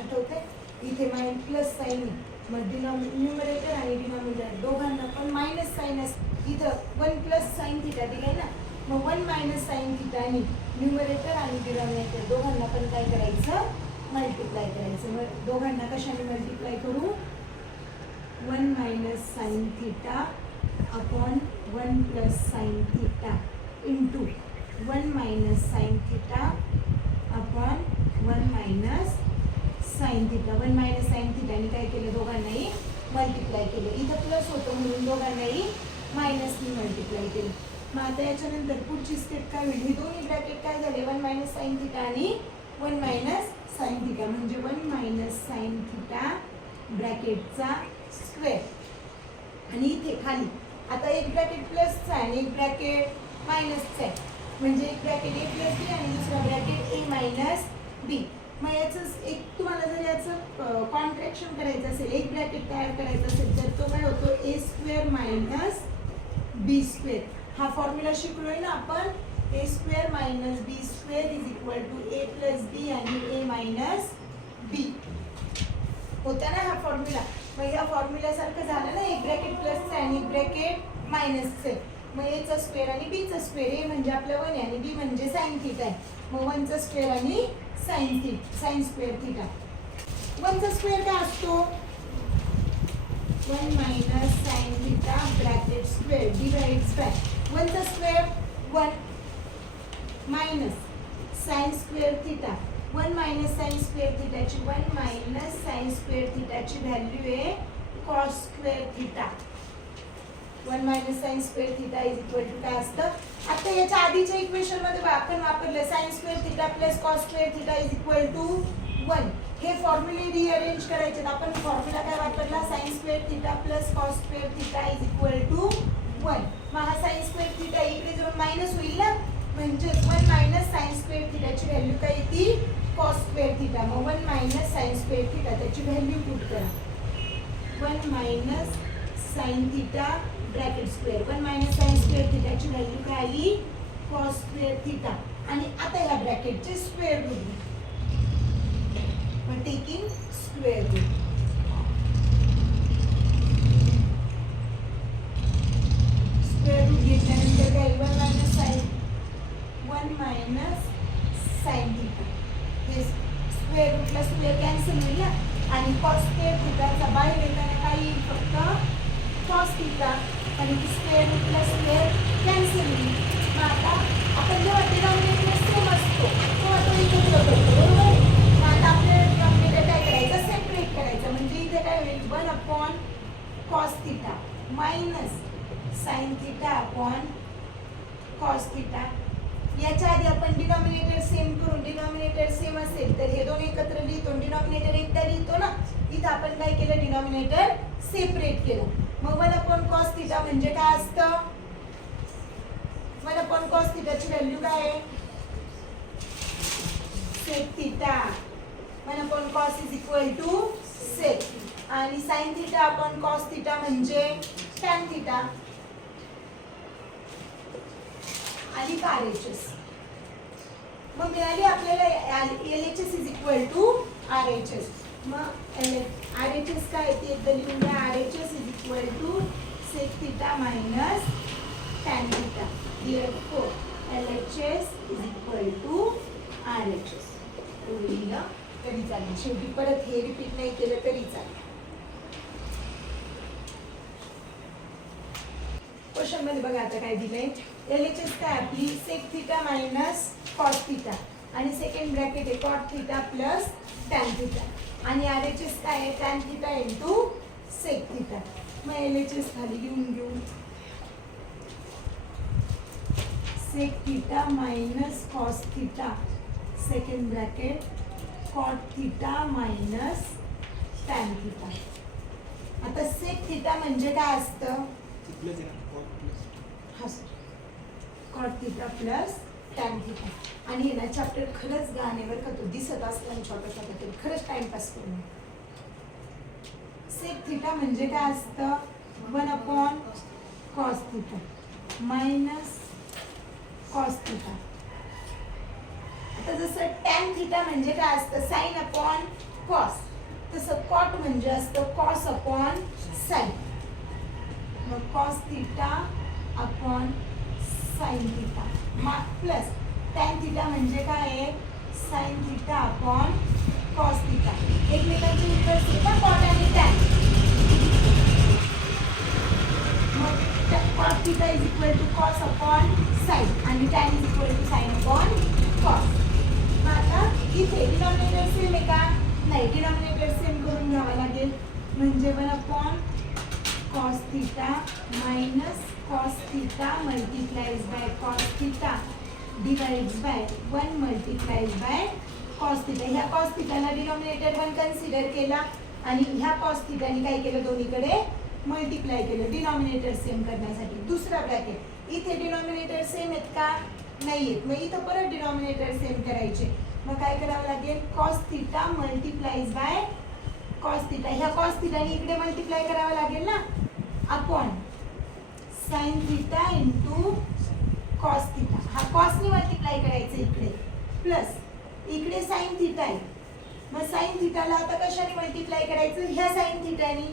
आठवते. इथे माइनस प्लस साइन आहे, मग न्यूमरेटर आणि डिनॉमिनेटर दोघांना पण मायनस साइन असते. इथं 1 प्लस साइन थिटा दिले ना, मग 1 मायनस साइन थिटा आणि न्यूमरेटर आणि डिनॉमिनेटर दोघांना पण काय करायचं, मल्टिप्लाय करायचं. मग दोघांना कशाने मल्टिप्लाय करू, 1 minus sign theta upon 1 plus sine theta into 1 minus sin theta upon 1 minus sin theta. 1 minus sin theta ने काय केलं, दोघांनाही मल्टिप्लाय केलं. इथं प्लस होतं म्हणून दोघांनाही मायनसने मल्टिप्लाय केलं. मग आता याच्यानंतर पुढची स्टेप काय होईल, ही दोन्ही ब्रॅकेट काय झाले 1 minus sin theta आणि 1 minus sin theta म्हणजे 1 minus sin theta ब्रॅकेटचा स्क्वेअर आणि इथे खाली आता एक ब्रॅकेट प्लसचा आहे आणि एक ब्रॅकेट मायनसचा आहे. म्हणजे एक ब्रॅकेट a प्लस बी आणि दुसरा ब्रॅकेट a मायनस बी. मग याचं एक तुम्हाला जर याचं कॉन्ट्रॅक्शन करायचं असेल, एक ब्रॅकेट तयार करायचं असेल तर तो काय होतो a square minus b square. हा फॉर्म्युला शिकलोय ना आपण, a square minus b square is equal to a plus b आणि a मायनस बी होता ना हा फॉर्म्युला. मग या फॉर्म्युल्यासारखं झालं ना, एक ब्रॅकेट प्लसचं आणि एक ब्रॅकेट मायनसचं आहे. मग एचा स्क्वेअर आणि बीचा स्क्वेअर, ए म्हणजे आपलं 1 आहे आणि बी म्हणजे साइन थिटा आहे. मग 1चा स्क्वेअर आणि साइन स्क्वेअर थिटा. 1चा स्क्वेअर काय असतो, 1 minus sin theta bracket square divides by 1 चा square 1 minus sin square theta 1 minus sin square theta ची 1 minus sin square theta ची व्हॅल्यू आहे cos square theta 1 minus sin square theta is equal to काय असतं आता याच्या आधीच्या equation मध्ये आपण वापरलं sin square theta plus cos square theta is equal to 1 हे फॉर्म्युले रिअरेंज करायचे आपण फॉर्म्युला काय वापरला sin square theta plus cos square theta is equal to 1 मग हा sin square theta इकडे जाऊन मायनस होईल ना म्हणजे 1 minus sin square theta ची व्हॅल्यू काय येते cos square theta मग 1 minus sin square theta त्याची व्हॅल्यू पुट करा 1 minus sin theta bracket square 1 minus sin square theta ची व्हॅल्यू काय आली cos square theta आणि आता या ब्रॅकेटचे square root taking square root घेतल्यानंतर काय 1 minus sin theta हे स्क्वेअर रूटला स्क्वेअर कॅन्सल होईल आणि cos square theta चा बाहेर येताना काय येईल फक्त cos theta आणि स्क्वेअर रूटला स्क्वेअर कॅन्सल होईल मग आता आपण जेव्हा डिनॉमिनेटर सेम असतो तेव्हा तो एकत्र करतो बरोबर मग आता आपल्याला डिनॉमिनेटर काय करायचं सेपरेट करायचं म्हणजे इथे काय होईल 1 upon cos theta minus sin theta upon cos theta याच्या आधी आपण डिनॉमिनेटर सेम करून डिनॉमिनेटर सेम असेल तर हे दोन एकत्र लिहितो डिनॉमिनेटर एकदा लिहितो ना इथं आपण काय केलं डिनॉमिनेटर सेपरेट केलं मग 1 upon cos theta म्हणजे काय असतं 1 upon cos theta ची व्हॅल्यू काय आहे sec theta 1 upon cos is equal to sec आणि sin theta upon cos theta म्हणजे tan theta आणि RHS मग मिळाली आपल्याला LHS is equal to RHS मग RHS काय येते एकदा लिहून घ्या RHS is equal to sec theta minus tan theta therefore LHS is equal to RHS लिहिलं तरी चालेल शेवटी परत हे रिपीट नाही केलं तरी चालेल क्वेश्चन मध्ये बघा आता काय दिलंय LHS काय आपली sec theta minus cos theta आणि सेकंड ब्रॅकेट आहे cot theta plus tan theta आणि RHS काय आहे tan theta into sec theta मग LHS खाली लिहून घेऊ sec theta minus cos theta second bracket cot theta minus tan theta आता sec theta म्हणजे काय असतं cot theta plus tan theta आणि हे ना चॅप्टर खरंच गाणेवर का तो दिसत असताना छोटा छोटा तरी खरंच टाइमपास करू sec theta म्हणजे काय असतं 1 upon cos theta minus cos theta आता जसं tan theta म्हणजे काय असतं sin upon cos तसं cot म्हणजे असतं cos upon sin मग cos theta upon sin theta plus tan theta म्हणजे काय आहे sin theta upon cos theta एकमेकांचे उत्तर सुद्धा cot आणि tan मग cot theta is equal to cos upon sin आणि tan is equal to sin upon cos मग आता इथे डिनॉमिनेटर सेम आहे का नाही डिनॉमिनेटर सेम करून घ्यावा लागेल म्हणजे 1 upon cos theta minus cos theta multiplies by cos theta divides by 1 multiplies by cos theta ह्या cos theta ला डिनॉमिनेटर 1 कन्सिडर केला आणि ह्या cos theta ने काय केलं दोन्हीकडे मल्टिप्लाय केलं डिनॉमिनेटर सेम करण्यासाठी दुसरा ब्रॅकेट इथे डिनॉमिनेटर सेम आहेत का नाहीयेत मग इथं परत डिनॉमिनेटर सेम करायचे मग काय करावं लागेल cos theta multiplies by cos theta ह्या cos theta ने इकडे मल्टिप्लाय करावं लागेल ना upon sin theta into cos theta हा cos ने मल्टिप्लाय करायचं इकडे प्लस इकडे sin theta आहे मग sin theta ला आता कशाने मल्टिप्लाय करायचं ह्या sin theta ने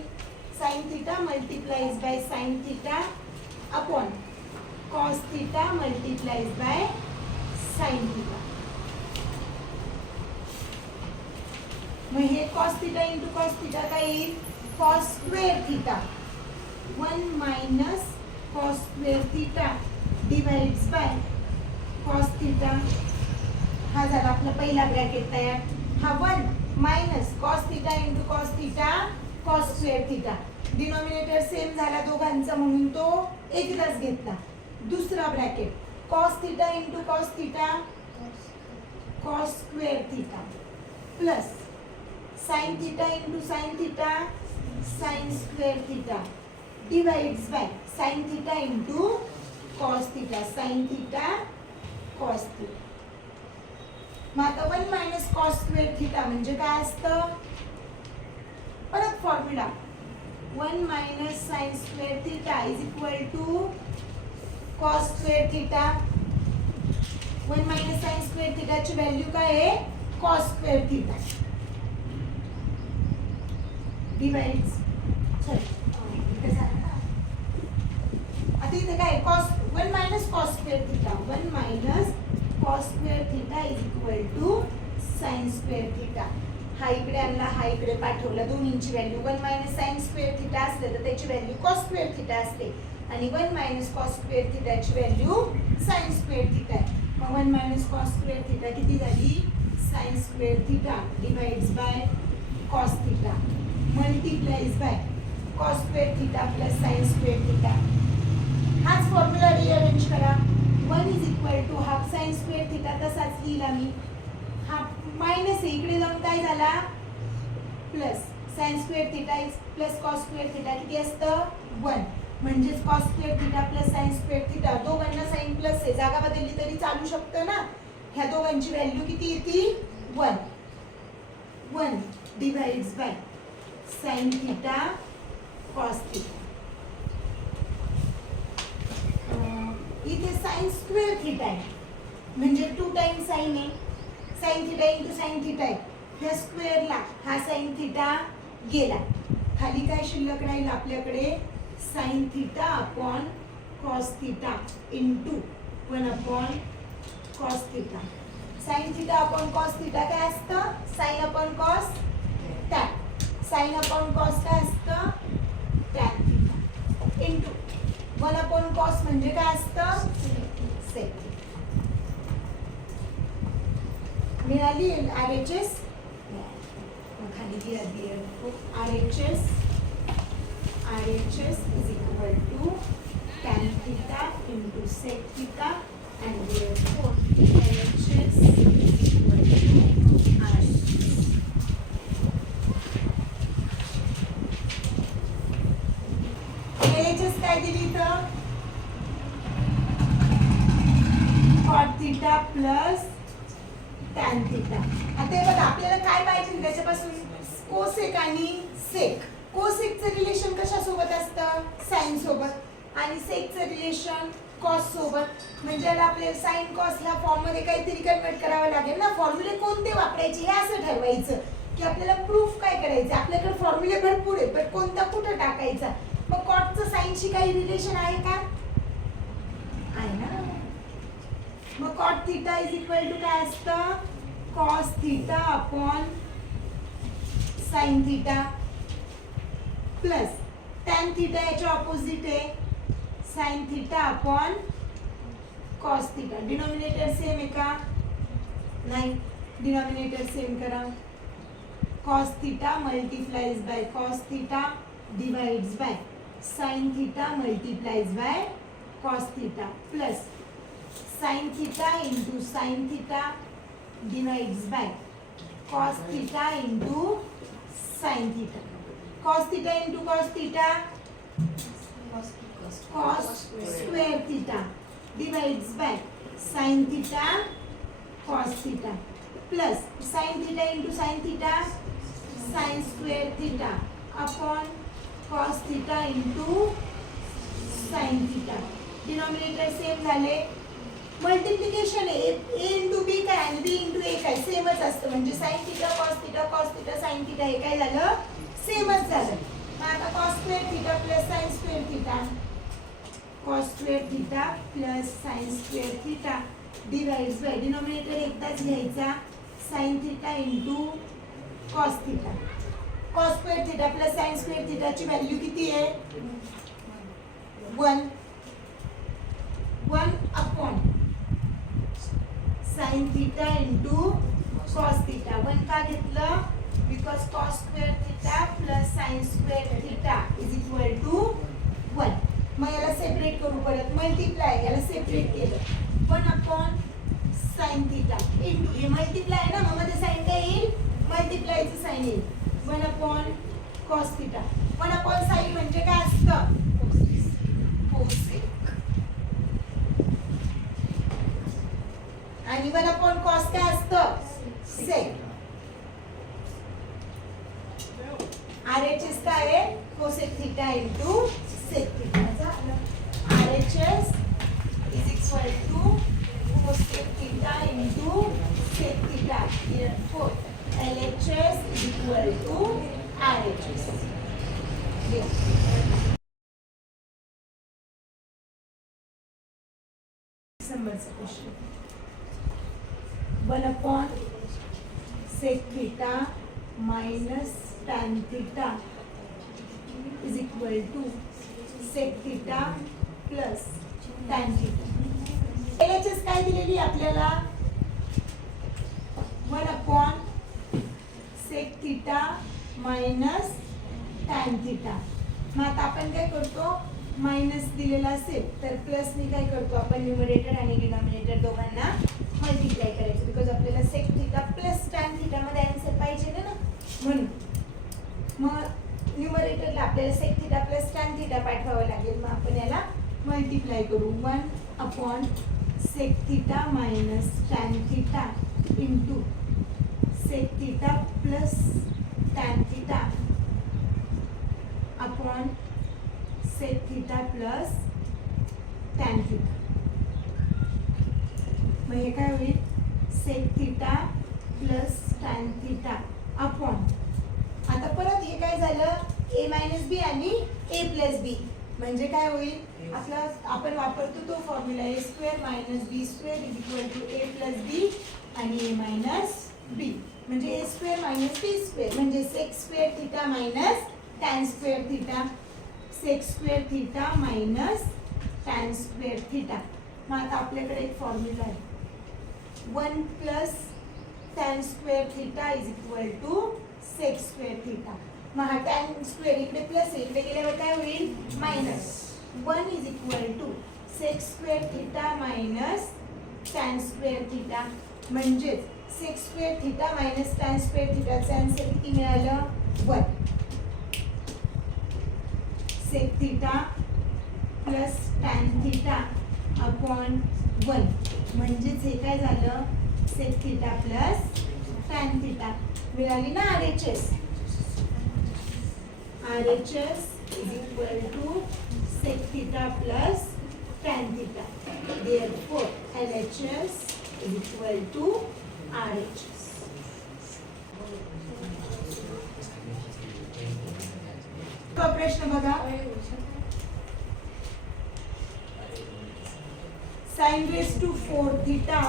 sin theta multiplies by sin theta upon cos theta multiplies by sin theta मग हे cos theta into cos theta काय येईल cos square theta 1 minus cos square theta divides by cos theta. हा झाला आपला पहिला bracket तयार. हा 1 minus cos theta into cos theta cos square theta. Denominator same झाला दोघांचा म्हणून तो एकदाच घेतला. दुसरा bracket cos theta into cos theta cos square theta plus sine theta into sine theta sine square theta divides by sine theta into cos theta sine theta cos theta. मग आता 1 minus cos square theta म्हणजे काय असतं? परत formula 1 minus sine square theta is equal to cos square theta. 1 minus sine square थिटाची value काय आहे? Cos square theta divides आता इथे काय cos 1 minus cos square theta 1 minus cos square theta is equal to sine square theta. हा इकडे आणला हा इकडे पाठवला. दोन्हींची value 1 minus sine square theta असले तर त्याची व्हॅल्यू कॉस स्क्वेअर थिटा असते आणि 1 मायनस कॉस स्क्वेअर थिटाची व्हॅल्यू साइन स्क्वेअर थिटा आहे. मग 1 मायनस कॉस स्क्वेअर थिटा किती झाली? Sine square theta divides by cos theta multiplies by cos square theta plus sine square theta. हाच formula rearrange करा. 1 is equal to half sine square theta तसाच लिहिला मी. हा minus आहे इकडे जाऊन काय झाला? Plus sine square theta is plus cos square theta किती असतं? 1 म्हणजेच cos square theta plus sine square theta. दोघांना साइन प्लस आहे जागा बदलली तरी चालू शकतं ना. ह्या दोघांची व्हॅल्यू किती येते? 1 divides by sine theta cos theta. इथे साइन स्क्वेअर थिटा आहे म्हणजे 2 टाइम्स साइन आहे. Sine theta into sine theta आहे. ह्या स्क्वेअरला हा साइन थिटा गेला. खाली काय शिल्लक राहील आपल्याकडे? Sine theta upon cos theta into 1 upon cos theta. Sine theta upon cos theta काय असतं? Sine upon cos tan. Sine upon cos काय असतं? Tan theta into 1 upon cos म्हणजे काय असतं? सेक. मिळाली RHS. खाली RHS is equal to tan theta into sec theta and therefore RHS is equal to RHS. RHS काय दिली इथं? cot theta plus tan theta. आता हे बघा आपल्याला काय पाहिजे त्याच्यापासून? कोसेक आणि सेक. कोसेकचं रिलेशन कशासोबत असतं? साइन सोबत. आणि सेकचं रिलेशन कॉस सोबत. म्हणजे आपल्याला साइन कॉस ह्या फॉर्म मध्ये काहीतरी कन्वर्ट करावं लागेल ना. फॉर्म्युले कोणते वापरायचे हे असं ठरवायचं की आपल्याला प्रूफ काय करायचं. आपल्याकडे फॉर्म्युले भरपूर आहेत पण कोणता कुठं टाकायचा. मग कॉटचं साइनशी काही रिलेशन आहे का? आहे ना. मग cot theta is equal to काय असतं? Cos theta upon sine theta plus tan theta याच्या ऑपोजिट आहे sine theta upon cos theta. Denominator same आहे का? नाही. डिनॉमिनेटर सेम करा. Cos theta multiplies by cos theta divides by sine theta multiplies by cos theta plus sine theta into sine theta divides by cos theta into sine theta. cos theta into cos theta cos square theta divides by sin theta cos theta plus sin theta into sin theta sin square theta upon cos theta into sin theta. Denominator same झाले. Multiplication आहे. a into b काय आणि b into a काय सेमच असतं. म्हणजे sin theta cos theta sin theta हे काय झालं? सेमच झालं. मग आता cos square theta plus sin square theta cos square theta plus sin square theta divides by denominator एकदाच घ्यायचा sin theta into cos theta cos square theta plus sine square थिटाची व्हॅल्यू किती आहे 1 upon sine theta into cos theta 1 का घेतलं because cos square theta plus sine square theta is equal to 1. मग याला separate करू परत मल्टिप्लाय याला सेपरेट केलं 1 अपॉन साइन थिटा इंटू हे मल्टिप्लाय आहे ना मग मध्ये साइन काय येईल मल्टिप्लायचं साइन येईल 1 upon cos theta 1 upon sign म्हणजे काय असतं कोसेक आणि 1 अपॉन कॉस काय असतं सेक. RHS काय आहे cosec theta into sec theta RHS is equal to cosec theta into sec theta. Therefore, LHS is equal to RHS. December's question. 1 upon sec theta minus tan theta is equal to sec theta plus tan theta. LHS काय दिलेली आपल्याला 1 upon sec theta minus tan theta. मग आता आपण काय करतो minus दिलेला असेल तर प्लसने काय करतो आपण न्यूमरेटर आणि डिनॉमिनेटर दोघांना मल्टिप्लाय करायचं बिकॉज आपल्याला sec theta plus tan theta मध्ये आन्सर पाहिजे ना म्हणून. मग न्यूमरेटरला आपल्याला sec theta plus tan theta पाठवावं लागेल. मग आपण याला मल्टिप्लाय करू 1 upon sec theta minus tan theta into sec theta plus tan theta upon sec theta plus tan theta. मग हे काय होईल sec theta plus tan theta upon आता परत हे काय झालं ए मायनस बी आणि ए प्लस बी म्हणजे काय होईल आपला आपण वापरतो तो formula a square minus b square is equal to a plus b आणि ए मायनस बी म्हणजे a square minus b square म्हणजे sec square theta minus tan square theta sec square theta minus tan square theta. मग आता आपल्याकडे एक formula आहे 1 plus tan square theta is equal to sec square theta. मग हा tan square इकडे plus इकडे गेल्यावर काय होईल minus 1 is equal to sec square theta minus tan square theta म्हणजेच sec square theta minus tan square थिटाचं आन्सर किती मिळालं 1. Sec theta plus tan theta upon 1 म्हणजेच हे काय झालं sec theta plus tan theta मिळाली ना RHS. RHS is equal to sec theta plus tan theta. Therefore, LHS is equal to RHS. तो प्रश्न बघा sin raised to 4 theta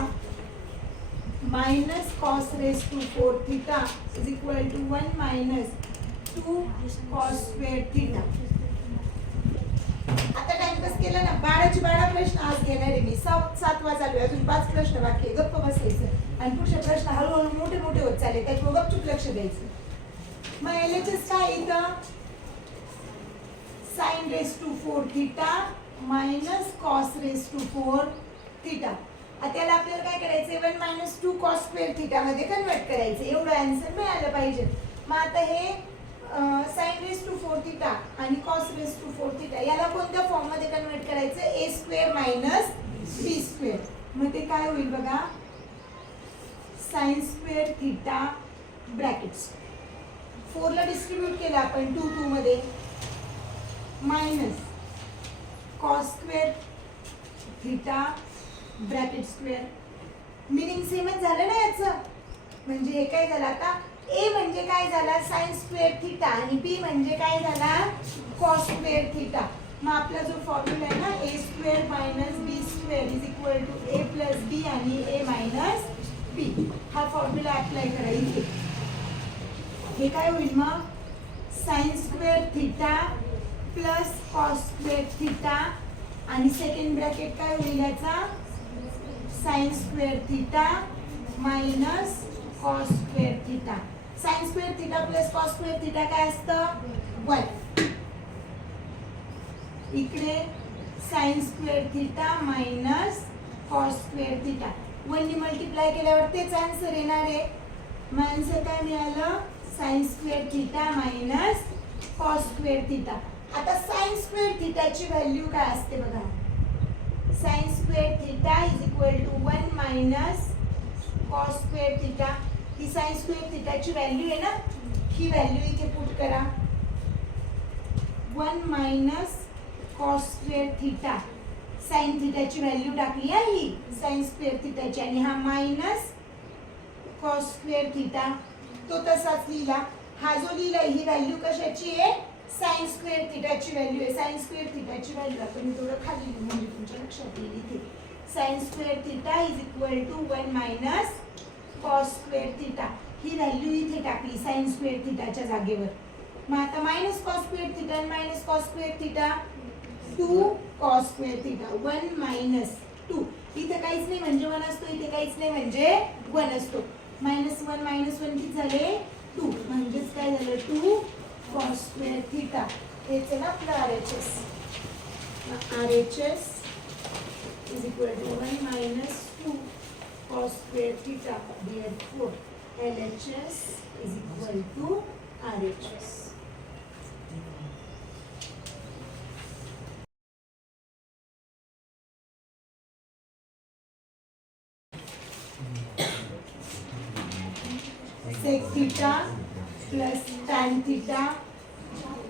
minus cos raised to 4 theta is equal to 1 minus 2 cos square theta. आता timepass केला ना 12 प्रश्न आज घेणार आहे मी 7 चालू आहे अजून 5 प्रश्न बाकी आहे. गप्प बसायचं आणि पुढचे प्रश्न हळूहळू मोठे मोठे होत चालले त्यात गपचूप लक्ष द्यायचं. मग LHS काय इथं sin raised to 4 theta minus cos raised to 4 theta. आता त्याला आपल्याला काय करायचं 1 minus 2 cos square theta मध्ये कन्वर्ट करायचं एवढं आन्सर मिळालं पाहिजे. मग आता हे sin raised to 4 theta आणि cos raised to 4 theta याला कोणत्या फॉर्म मध्ये कन्वर्ट करायचं a square minus b square. मग ते काय होईल बघा sin square theta ब्रॅकेट्स 4 ला डिस्ट्रीब्यूट केलं आपण 2 2 मध्ये minus cos square theta bracket square. Meaning सेमच झालं ना याचं म्हणजे हे काय झालं आता ए म्हणजे काय झाला साइन स्क्वेअर थिटा आणि बी म्हणजे काय झाला कॉस स्क्वेअर थिटा. मग आपला जो फॉर्म्युला आहे ना a square minus b square is equal to a plus b आणि ए मायनस बी हा फॉर्म्युला अप्लाय करा इथे. हे काय होईल मग sign square theta plus cos square theta आणि सेकंड ब्रॅकेट काय होईल याचा sign square theta minus cos square theta. Sign square theta plus cos square theta काय असतं 1. इकडे sign square theta minus cos square theta 1 ने मल्टिप्लाय केल्यावर तेच आन्सर येणार आहे. मग आन्सर काय मिळालं sine square theta minus cos square theta. आता साइन स्क्वेअर थिटाची व्हॅल्यू काय असते बघा. Sine square theta is equal to 1 minus cos square theta. ही साइन स्क्वेअर थिटाची व्हॅल्यू आहे ना, ही व्हॅल्यू इथे पुट करा. 1 minus cos square theta sine थिटाची व्हॅल्यू टाकली आहे ही साइन स्क्वेअर थिटाची आणि हा मायनस कॉस स्क्वेअर थिटा तो तसाच लिहिला. हा जो लिहिला ही व्हॅल्यू कशाची आहे साइन स्क्वेअर थिटाची व्हॅल्यू आहे. साइन स्क्वेअर थिटाची व्हॅल्यू आता मी थोडं खाली लिहू म्हणजे तुमच्या लक्षात येईल. इथे sine square theta is equal to 1 minus cos square theta ही व्हॅल्यू इथे टाकली साइन स्क्वेअर थिटाच्या जागेवर. मग आता मायनस कॉस स्क्वेअर थिटा आणि minus cos square theta 2 cos square theta 1 minus 2. इथे काहीच नाही म्हणजे 1 असतो, इथे काहीच नाही म्हणजे 1 असतो. मायनस 1 किती झाले 2 म्हणजेच काय झालं 2 कॉस स्क्वेअर थिटा. हेच आहे ना आपलं RHS. RHS is equal to 1 minus 2 cos square theta. Therefore LHS is equal to RHS. Sec theta plus tan theta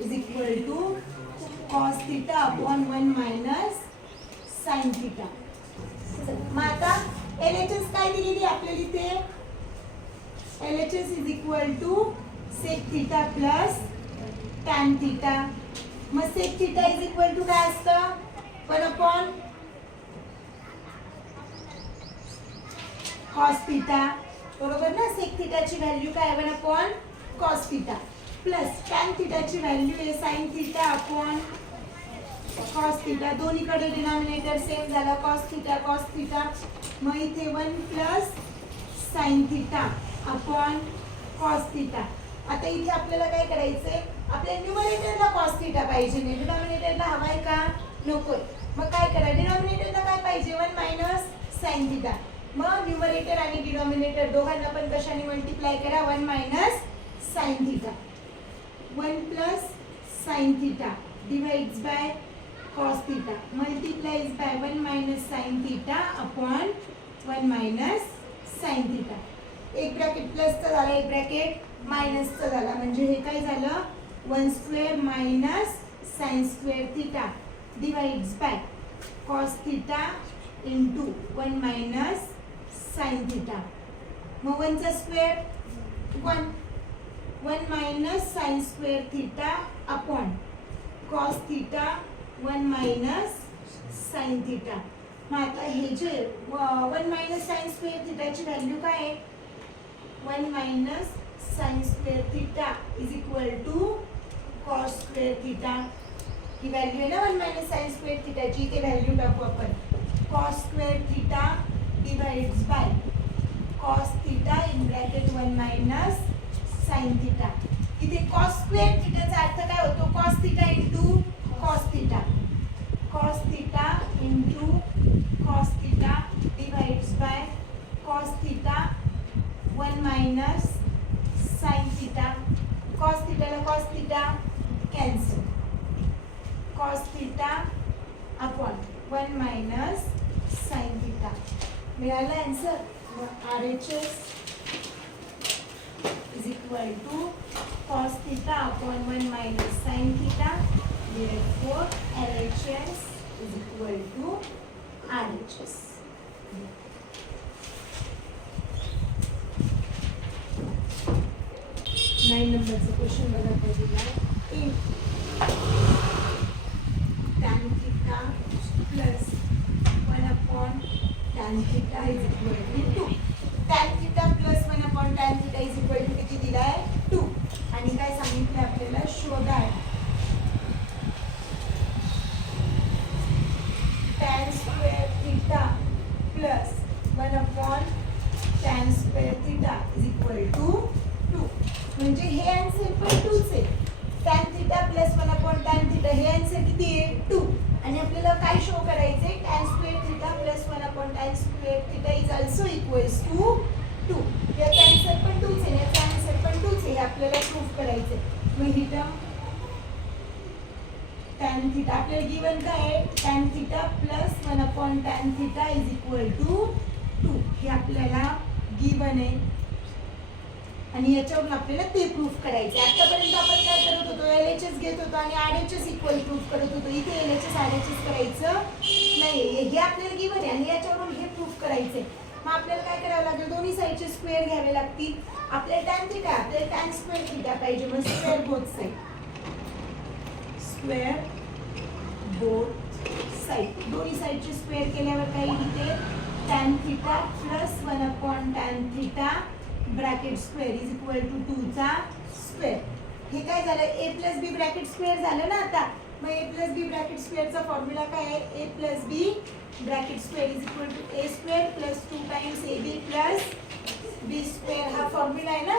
is equal to cos theta upon 1 minus sin theta. मग आता LHS काय दिलेली आपल्याला इथे LHS is equal to sec theta plus tan theta. मग sec theta is equal to काय असतं 1 upon cos theta. बरोबर ना. sec theta ची व्हॅल्यू काय 1 upon cos theta plus tan theta ची व्हॅल्यू आहे sin theta upon cos theta. दोन्हीकडे डिनॉमिनेटर सेम झाला cos theta. मग इथे 1 plus sin theta upon cos theta. आता इथे आपल्याला काय करायचंय आपल्या न्यूमरेटरला cos theta पाहिजे नाही, डिनॉमिनेटरला हवाय का नकोय. मग काय करा डिनॉमिनेटरला काय पाहिजे 1 मायनस sin theta. मग न्यूमरेटर आणि डिनॉमिनेटर दोघांना पण कशाने मल्टिप्लाय करा 1 minus sin theta. 1 plus sin theta divides by cos theta multiplies by 1 minus sin theta upon 1 minus sin theta. एक ब्रॅकेट प्लसचा झाला एक ब्रॅकेट मायनसचा झाला म्हणजे हे काय झालं 1 square minus sin square theta divides by cos theta into 1 minus sin theta. मग 1 चा square 1 minus sin square theta upon cos theta 1 minus sin theta. मग आता हे जे 1 minus sin स्क्वेअर theta ची व्हॅल्यू काय आहे 1 minus sin square theta is equal to cos square theta. He value आहे ना 1 minus sin स्क्वेअर theta ची. इथे व्हॅल्यू टाकू आपण cos square theta divides by cos theta in bracket 1 minus sin theta. इथे cos स्क्वेअर theta चा अर्थ काय होतो cos theta into cos theta. cos theta into cos theta divides by cos theta 1 minus sin theta. cos theta ला cos theta cancel. cos theta upon 1 minus sin theta. मिळाला answer. RHS is equal to cos theta upon 1 minus sin theta. Therefore LHS is equal to RHS. 9 नंबरचा question बघा काय दिलाय. tan theta plus 1 upon tan theta is equal to 2. tan theta plus 1 upon tan theta is equal to किती दिलाय 2 आणि काय सांगितलं आपल्याला 2 आणि आपल्याला काय शो करायचे tan square theta plus 1 upon tan square theta is also equals to 2. याचा आन्सर पण 2च आहे, याचा आन्सर पण 2च आहे, हे आपल्याला प्रूफ करायचे. मग ही टर्म tan थिटा आपल्याला गिवन काय आहे tan theta plus 1 upon tan theta is equal to 2. हे आपल्याला गिवन आहे आणि याच्यावरून आपल्याला ते प्रूफ करायचे. आतापर्यंत आपण काय करत होतो, LHS घेत होतो आणि RHS इक्वल प्रूफ करत होतो. इथे LHS RHS करायचं नाही, हे आपल्याला गिवन आहे आणि याच्यावरून हे प्रूफ करायचे. मग आपल्याला काय करावं लागेल, दोन्ही साईडचे स्क्वेअर घ्यावे लागतील. आपल्याला tan थिटा आपल्याला tan स्क्वेअर थिटा पाहिजे, मग square both side, square both side, दोन्ही साईडचे स्क्वेअर केल्यावर काय इथे tan theta plus 1 upon tan theta bracket square is equal to 2 चा स्क्वेअर. हे काय झालं, a plus b bracket square झालं ना आता. मग a प्लस बी ब्रॅकेट स्क्वेअरचा फॉर्म्युला काय आहे, a plus b bracket square is equal to a square plus 2 times ab plus b square. हा फॉर्म्युला आहे ना,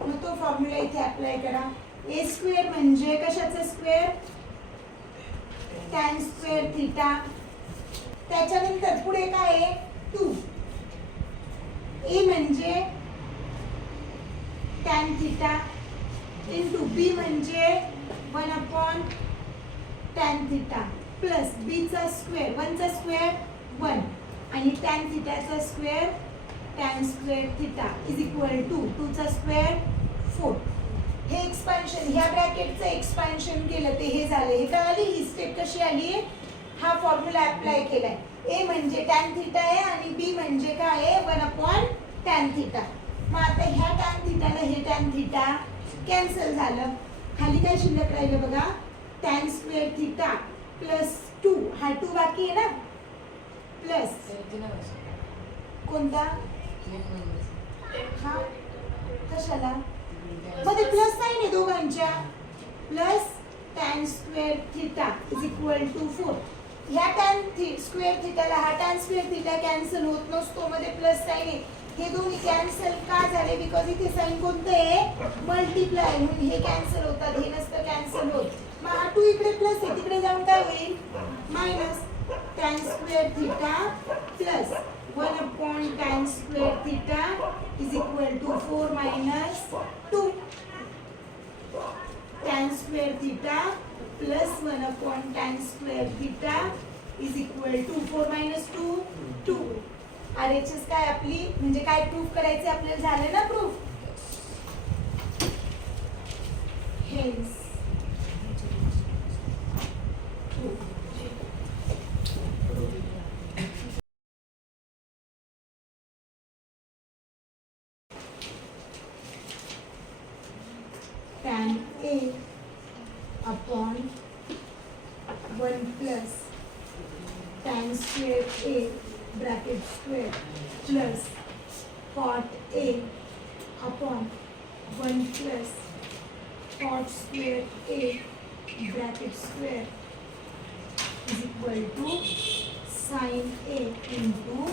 मग तो फॉर्म्युला इथे अप्लाय करा. a स्क्वेअर म्हणजे कशाचा स्क्वेअर, tan स्क्वेअर थिटा. त्याच्यानंतर पुढे काय आहे 2. a म्हणजे tan थिटा इंटू b म्हणजे 1 upon tan theta plus b चा स्क्वेअर, 1 चा स्क्वेअर 1 आणि tan थिटाचा square tan square theta is equal to 2 चा स्क्वेअर 4. हे एक्सपान्शन, ह्या ब्रॅकेटचं एक्सपान्शन केलं ते हे झालं. हे कळाली ही स्टेप कशी आली आहे, हा फॉर्म्युला अप्लाय केलाय. a म्हणजे tan थिटा आहे आणि b म्हणजे काय आहे 1 अपॉन tan थिटा. मग आता ह्या tan थिटाला हे tan थिटा कॅन्सल झालं. खाली काय शिल्लक राहिलं बघा, tan स्क्वेअर थिटा प्लस 2, हा 2 बाकी आहे ना, प्लस कोणता हा कशाला मध्ये प्लस साइन आहे दोघांच्या, plus tan square theta is equal to 4. ह्या tan स्क्वेअर थिटाला हा tan स्क्वेअर थिटा कॅन्सल होत नसतो, मध्ये प्लस साइन आहे. हे दोन्ही कॅन्सल का झाले, बिकॉज इथे साइन कोणतं आहे मल्टिप्लाय, म्हणून हे कॅन्सल होतात, हे नसतं कॅन्सल होत. मग हा 2 इकडे प्लस आहे, तिकडे जाऊन काय होईल minus. tan square theta plus 1 upon tan square theta is equal to 4 minus 2. tan square theta plus 1 upon tan square theta is equal to 4 minus 2 2. RHS काय आपली म्हणजे काय प्रूफ करायचे आपल्याला, झालं ना proof. Hence tan A upon 1 plus tan square A bracket square plus cot A upon 1 plus cot square A bracket square is equal to sin A into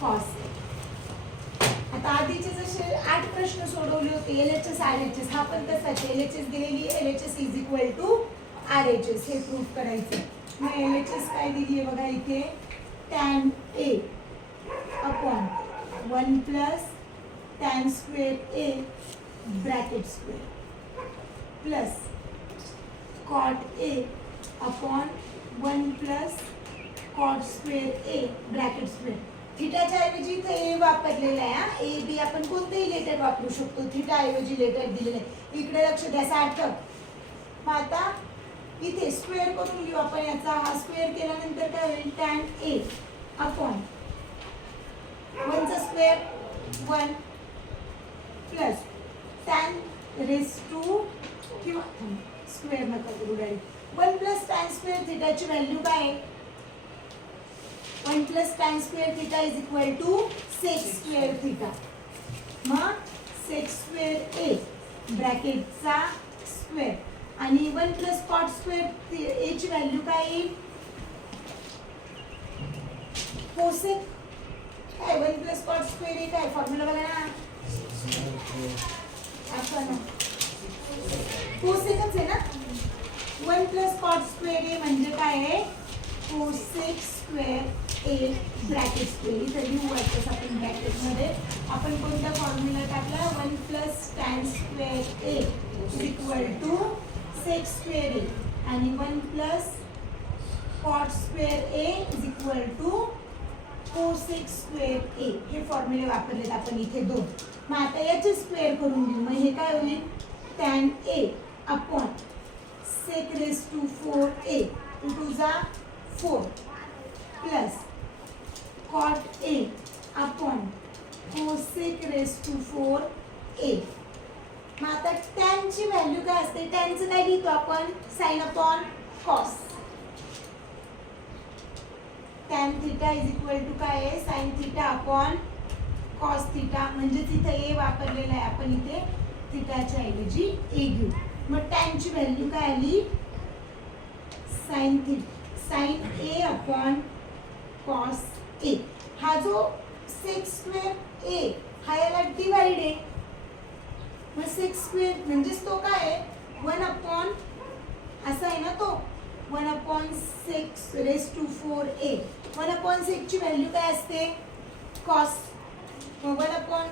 cos A. आता आधीचे जसे 8 प्रश्न सोडवले होते LHS RHS, हा पण तसाच LHS दिलेली, LHS is equal to RHS हे प्रूफ करायचे. मग LHS काय दिली आहे बघा इथे, tan A upon 1 plus tan square A bracket square plus cot A upon 1 plus cot square A bracket square. थिटाच्या ऐवजी इथे A वापरलेला आहे, A B आपण कोणतेही लेटर वापरू शकतो, थिटा ऐवजी लेटर दिलेलं आहे. इकडे लक्ष द्या सार्थक. मग आता इथे स्क्वेअर करून घेऊ आपण याचा, हा स्क्वेअर केल्यानंतर काय होईल tan A अपॉन 1 चा square 1 plus tan raise to किंवा स्क्वेअर नका करू डायरेक्ट 1 प्लस tan स्क्वेअर थिटाची व्हॅल्यू काय आहे, 1 plus tan square theta is equal to sec square theta. मग sec स्क्वेअर A ब्रॅकेटचा स्क्वेअर आणि 1 प्लस cot स्क्वेअर A ची व्हॅल्यू काय येईल, कोसेक काय 1 प्लस cot स्क्वेअर A काय फॉर्म्युला बघा ना, आपण कोसेकच आहे ना, 1 प्लस कॉट स्क्वेअर ए म्हणजे काय आहे cosec square A bracket square. इथं लिहू वाटतं आपण ब्रॅकेटमध्ये. आपण कोणता फॉर्म्युला टाकला 1 plus tan square A is equal to sec square ए आणि 1 plus cot square A is equal to cosec square A. हे फॉर्म्युले वापरलेत आपण इथे दोन. मग आता याचे स्क्वेअर करून घेऊ. मग हे काय होईल tan A upon sec raise to 4 A to जा 4 plus cot A upon cosec raise to 4 A. मग आता टॅनची व्हॅल्यू काय असते टॅनचं काय लिहितो आपण sine upon cos. Tan theta is equal to काय आहे sine theta upon cos theta. म्हणजे तिथे ए वापरलेला आहे आपण इथे थिटाच्या ऐवजी ए घेऊ. मग टॅनची व्हॅल्यू काय आली साइन ए अपॉन कॉस ए. हा जो सेक स्क्वेअर ए हा याला डिवाइड आहे. मग सेक स्क्वेअर म्हणजेच तो काय आहे 1 अपॉन असा आहे ना तो 1 upon sec raise to 4 A. 1 upon सेकची व्हॅल्यू काय असते cos. 1 upon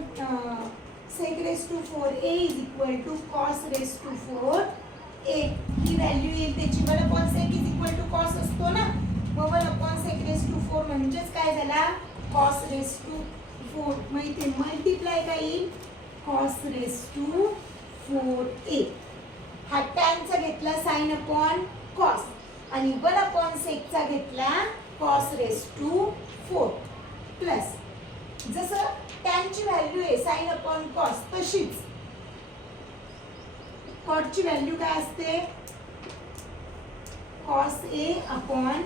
sec raise to 4 A is equal to cos raise to 4 A. ही व्हॅल्यू येईल त्याची. 1 upon sec is equal to cos असतो ना. मग 1 अपॉन सेक रेस टू 4 म्हणजेच काय झाला कॉस रेस टू 4. मग इथे मल्टिप्लाय काय येईल कॉस रेस टू 4 ए. हा टॅनचा घेतला साइन अपॉन कॉस आणि 1 अपॉन सेकचा घेतला कॉस रेस टू 4 प्लस जसं टॅनची व्हॅल्यू आहे साइन अपॉन कॉस तशीच कॉटची व्हॅल्यू काय असते कॉस ए अपॉन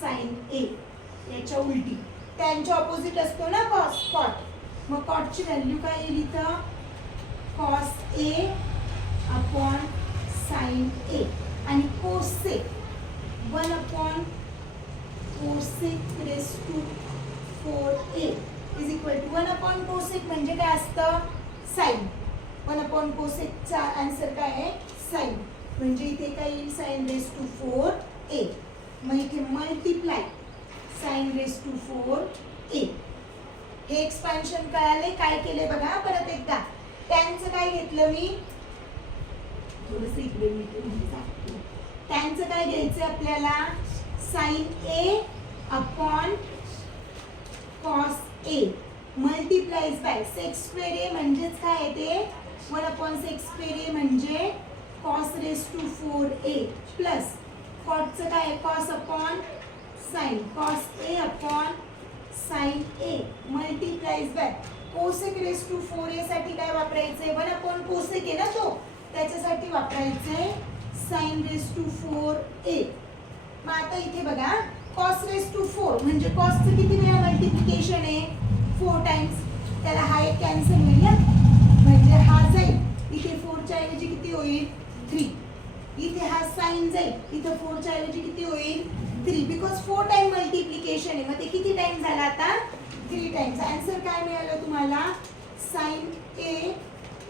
साइन ए. याच्या उलटी टॅनच्या ऑपोजिट असतो ना कॉस कॉट. मग कॉटची व्हॅल्यू काय येईल इथं cos A upon sine A आणि cosec 1 upon cosec raise to 4 A is equal to 1 upon cosec म्हणजे काय असतं साइन. 1 अपॉन कोसेकचा आन्सर काय आहे साइन. म्हणजे इथे काय येईल साइन रेस टू 4 ए. मग इथे मल्टिप्लाय साइन रेस टू 4 ए. हे एक्सपान्शन कळाले काय केले बघा परत एकदा. टॅनचं काय घेतलं मी थोडंसं इकडे मी टॅनचं काय घ्यायचं आपल्याला sine A upon cos A multiplies by sec square A म्हणजेच काय येते 1 अपॉन सेक स्क्वेअर ए म्हणजे cos raise to 4 A plus कॉटचं काय cos upon sine cos A upon sine A multiplies by cosec raise to 4 A साठी काय वापरायचंय 1 upon cosec आहे ना तो त्याच्यासाठी वापरायचंय साइन रेस टू 4 ए. मग आता इथे बघा कॉस रेस टू 4 म्हणजे कॉसचं किती वेळा मल्टिप्लिकेशन आहे 4 टाइम्स. त्याला हा एक कॅन्सल होईल म्हणजे हा जाईल इथे 4 च्या ऐवजी किती होईल 3. इथे हा साइन जाईल इथे 4 च्या ऐवजी किती होईल 3 बिकॉज 4 टाइम मल्टिप्लिकेशन आहे. मग ते किती टाइम झाला आता 3 टाइम्स. आन्सर काय मिळालं तुम्हाला sign A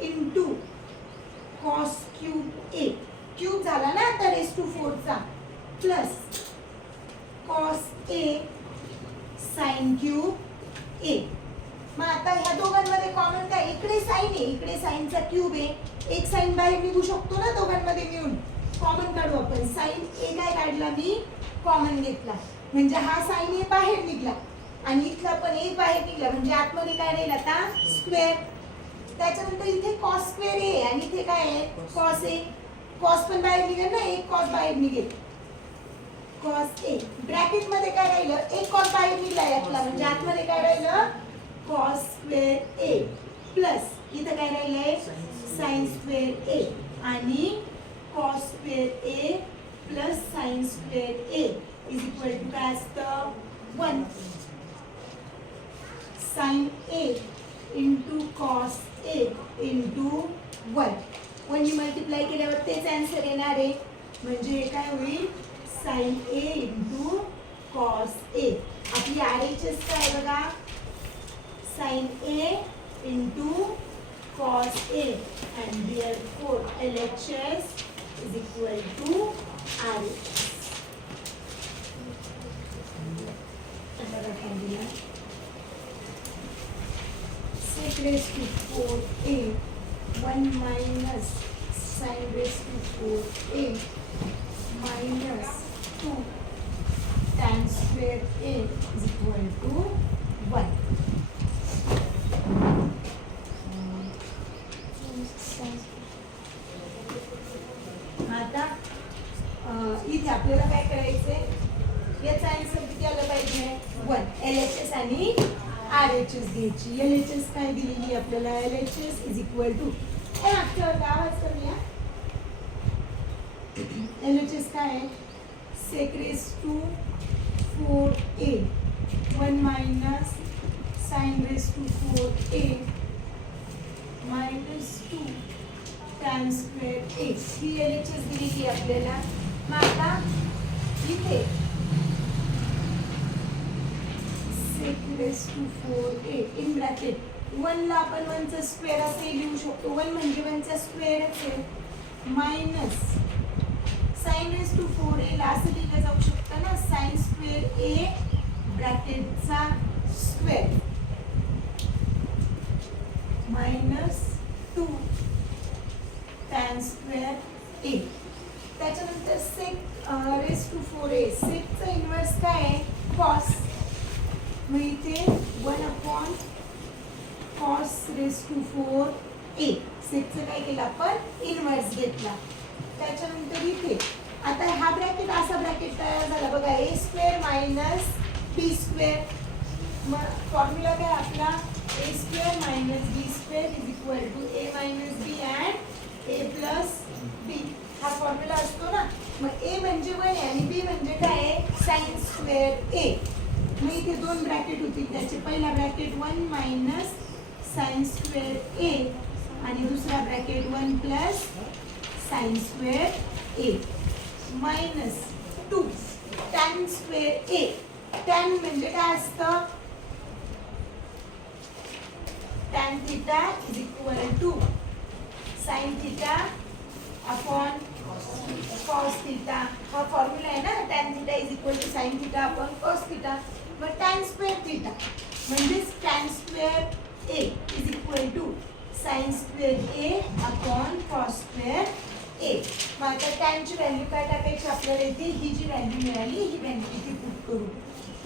into cos cube A. Cube झाला ना आता रेस टू 4 चा plus cos A sine cube ए. मग आता ह्या दोघांमध्ये कॉमन काय इकडे साइन आहे इकडे साइनचा क्यूब आहे. एक साइन बाहेर निघू शकतो ना दोघांमध्ये मिळून. कॉमन काढू आपण. साइन ए काय काढला मी कॉमन घेतला म्हणजे हा साइन ए बाहेर निघला आणि इथला पण एक बाहेर निघला म्हणजे आतमध्ये काय राहील आता स्क्वेअर. त्याच्यानंतर इथे कॉस स्क्वेअर ए आणि इथे काय आहे कॉस ए. कॉस पण बाहेर निघेल ना एक कॉस बाहेर निघेल कॉस ए. ब्रॅकेट मध्ये काय राहिलं एक कॉस बाहेर निघाला यातला म्हणजे आतमध्ये काय राहिलं कॉस स्क्वेअर ए प्लस इथं काय राहिलंय साइन स्क्वेअर ए आणि cos square A plus sine square A is equal to काय असतं 1 sine A into cos A into 1. 1 नी मल्टिप्लाय केल्यावर तेच आन्सर येणार आहे म्हणजे हे काय होईल sine A into cos A. आपली RHS काय बघा sine A into cos A and therefore LHS is equal to R sec raised to 4a 1 minus sin raised to 4a minus 2 tan square a is equal to 1. आता इथे आपल्याला काय करायचंय, याचा answer किती आला पाहिजे 1. LHS आणि RHS घ्यायची. LHS काय दिलेली आपल्याला, LHS इज इक्वल टू मागच्यावर आवाज करूया. LHS काय आहे, sec raised to 4a 1 minus sin raised to 4a minus 2 tan square a. He LHS दिलेली आपल्याला. मग आता इथे sec raised to 4a in bracket 1 ला आपण 1 चा स्क्वेअर असे लिहू शकतो. 1 म्हणजे 1 चा स्क्वेअरच आहे. Minus sin raised to 4a ला असं लिहिलं जाऊ शकतं ना, sin स्क्वेअर a ब्रॅकेटचा square minus 2 tan square a. त्याच्यानंतर sec raised to 4a, secचं इन्व्हर्स काय आहे, cos. मग इथे 1 upon cos raised to 4a. secचं काय केलं आपण, इन्व्हर्स घेतला. त्याच्यानंतर इथे आता हा ब्रॅकेट असा ब्रॅकेट तयार झाला बघा, a square minus b square. मग फॉर्म्युला काय आपला, a square minus b square is equal to a minus b and a plus b. हा फॉर्म्युला असतो ना. मग a म्हणजे 1 आहे आणि b म्हणजे काय आहे, साइन स्क्वेअर a. मग इथे दोन ब्रॅकेट होतील, त्याचे पहिला bracket 1 minus sine square a आणि दुसरा bracket 1 plus sine square a minus 2 tan square a. tan म्हणजे काय असतं, tan theta is equal to sine theta upon cos theta. हा फॉर्म्युला आहे ना, tan theta is equal to sine theta upon cos theta. मग tan square theta म्हणजेच tan square a is equal to sine square a upon cos square a. मग आता tan ची value काय टाकायची आपल्याला, इथे ही जी व्हॅल्यू मिळाली ही व्हॅल्यू इथे पुट करू.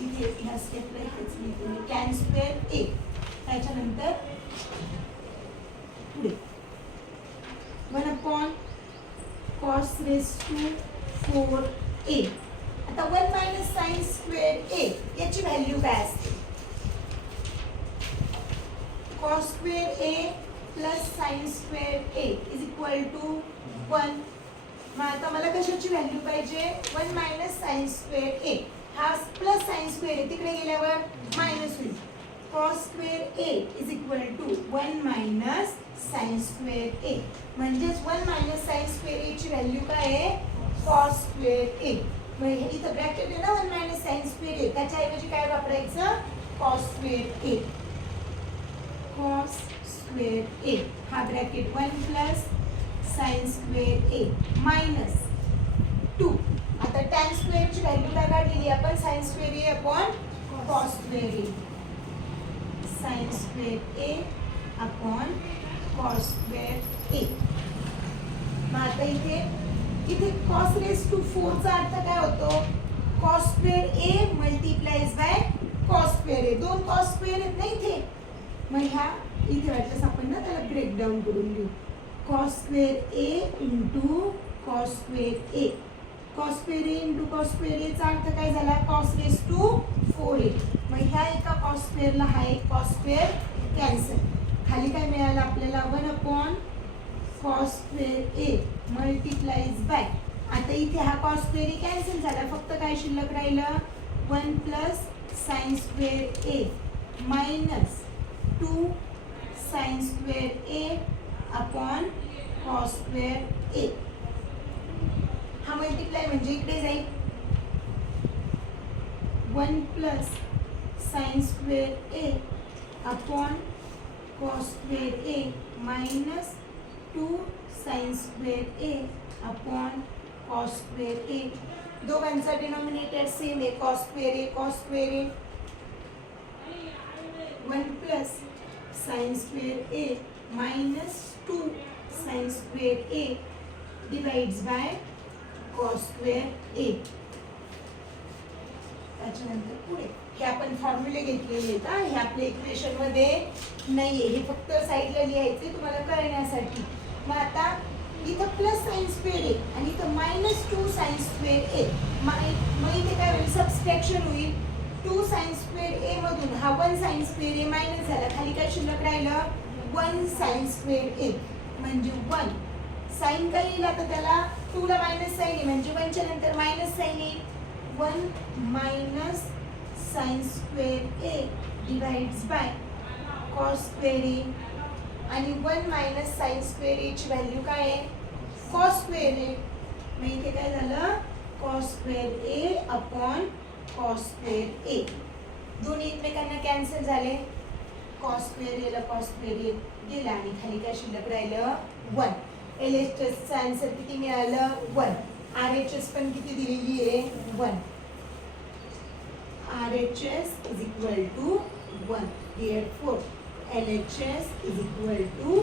इथे ह्या स्टेपला इथेच लिहितो मी tan स्क्वेअर a. त्याच्यानंतर पुढे 1 upon cos raised to 4a. आता 1 मायनस साइन स्क्वेअर a याची व्हॅल्यू काय असते, cos square a plus sine square a is equal to 1. मग आता मला कशाची व्हॅल्यू पाहिजे, 1 मायनस साइन स्क्वेअर a. हा प्लस साइन स्क्वेअर आहे, तिकडे गेल्यावर मायनस होईल. cos square a is equal to 1 minus sine square a. म्हणजेच 1 मायनस साइन स्क्वेअर a ची व्हॅल्यू काय आहे, cos स्क्वेअर a. मग इथं ब्रॅकेट आहे ना 1 मायनस साइन स्क्वेअर a, त्याच्याऐवजी काय वापरायचं, cos square a. cos square a हा bracket 1 plus sine square a minus 2. आता tan स्क्वेअर ची व्हॅल्यू काय काढलेली आपण, sign square a upon cos square a. Sign square a upon cos square a. मग आता इथे cos रेज टू 4 चा अर्थ काय होतो, cos square a multiplies by cos square a. दोन cos स्क्वेअर आहेत ना इथे. मग ह्या इथे वाटल्यास आपण ना त्याला ब्रेक डाऊन करून घेऊ. cos square a into cos square a. cos square a into cos square a चा अर्थ काय झाला, cos रेज टू 4a. मग ह्या एका cos स्क्वेअरला हा एक cos स्क्वेअर कॅन्सल. खाली काय मिळालं आपल्याला, 1 upon cos square a multiplies by. आता इथे हा cos स्क्वेअर a कॅन्सल झाला, फक्त काय शिल्लक राहिलं, 1 plus sine square a minus 2 sine square a upon cos square a. हा मल्टिप्लाय म्हणजे इकडे जाईल, 1 plus sine square a upon cos square a minus 2 sine square a upon cos square a. दोघांचा डिनॉमिनेटर सेम आहे, cos square a cos square a. 1 plus sine square a minus 2 sine square a divides by cos square a. त्याच्यानंतर पुढे हे आपण फॉर्म्युले घेतलेले आहेत. हे आपल्या इक्वेशन मध्ये नाहीये, हे फक्त साईडला लिहायचे तुम्हाला कळण्यासाठी. मग आता इथं प्लस साइन स्क्वेअर ए आणि इथं मायनस 2 साइन स्क्वेअर ए. मग इथे काय होईल, सबस्ट्रॅक्शन होईल. 2 साइन स्क्वेअर ए मधून हा 1 साइन स्क्वेअर ए मायनस झाला, खाली काय शिल्लक राहिलं 1 साइन स्क्वेअर ए. म्हणजे 1 साइन का लिहिला तर त्याला 2 ला मायनस साइन आहे म्हणजे 1 च्या नंतर मायनस साइन येईल. 1 minus sine square a divides by cos square ए. आणि 1 मायनस साइन स्क्वेअर ए ची व्हॅल्यू काय आहे, कॉस स्क्वेअर ए. मग इथे काय झालं, कॉस स्क्वेअर ए अपॉन कॉस स्क्वेअर ए. दोन्ही एकमेकांना कॅन्सल झाले. कॉस स्क्वेअर ए ला कॉस स्क्वेअर ए गेला आणि खाली काय शिल्लक राहिलं 1. LHS चा आन्सर किती मिळालं 1. RHS पण किती दिलेली आहे 1. RHS is equal to 1. Therefore LHS is equal to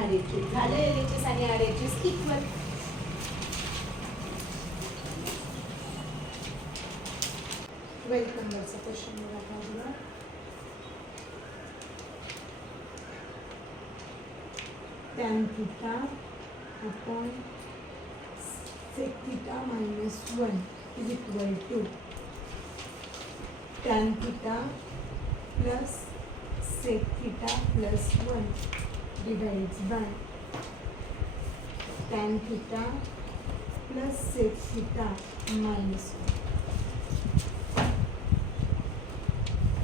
RHS. झालं LHS आणि RHS इक्वल. वेलकम वरचा क्वेश्चन बघा. tan theta upon sec theta minus 1 is equal to tan theta plus sec theta plus 1 divides by tan theta plus sec theta minus 1.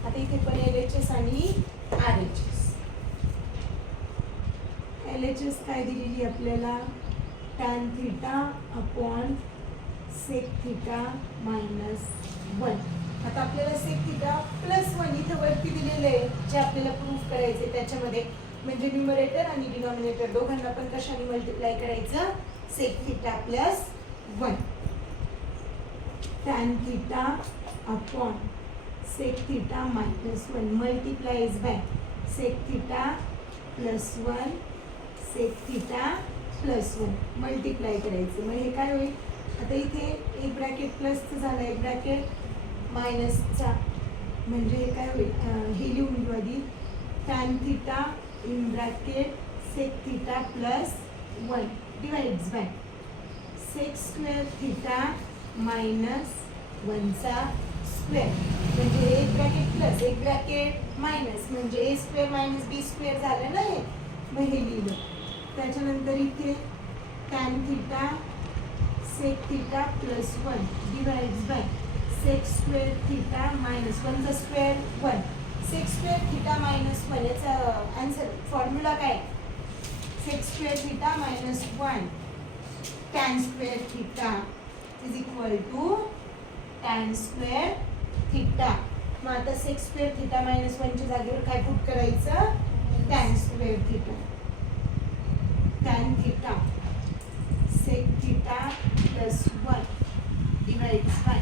आता इथे पण LHS आणि RHS. LHS काय दिलेली आपल्याला, tan theta upon sec theta minus 1. आता आपल्याला sec theta plus 1 इथं वरती दिलेलं आहे, जे आपल्याला प्रूफ करायचे त्याच्यामध्ये. म्हणजे न्यूमरेटर आणि डिनॉमिनेटर दोघांना पण कशाने मल्टिप्लाय करायचं, sec theta plus 1. tan theta upon sec theta minus 1 multiplies by sec theta plus 1 sec theta plus 1 multiply करायचं. मग हे काय होईल, आता इथे एक ब्रॅकेट प्लसचं झालं, एक ब्रॅकेट मायनसचा. म्हणजे हे काय होईल, हे लिहून घेऊ आधी. tan theta in bracket sec theta plus 1 divides bye sec square theta minus 1 चा स्क्वेअर. म्हणजे एक ब्रॅकेट प्लस एक ब्रॅकेट मायनस म्हणजे a square minus b square झालं ना हे. मग हे लिहिलं. त्याच्यानंतर इथे tan theta sec theta plus 1 divides by sec square theta minus 1 चा square 1. sec square theta minus 1 याचा आन्सर फॉर्म्युला काय, sec square theta minus 1 tan square theta is equal to tan square theta. मग आता sec square theta minus 1 च्या जागेवर काय put करायचं, tan square theta. tan theta sec theta plus 1 divides by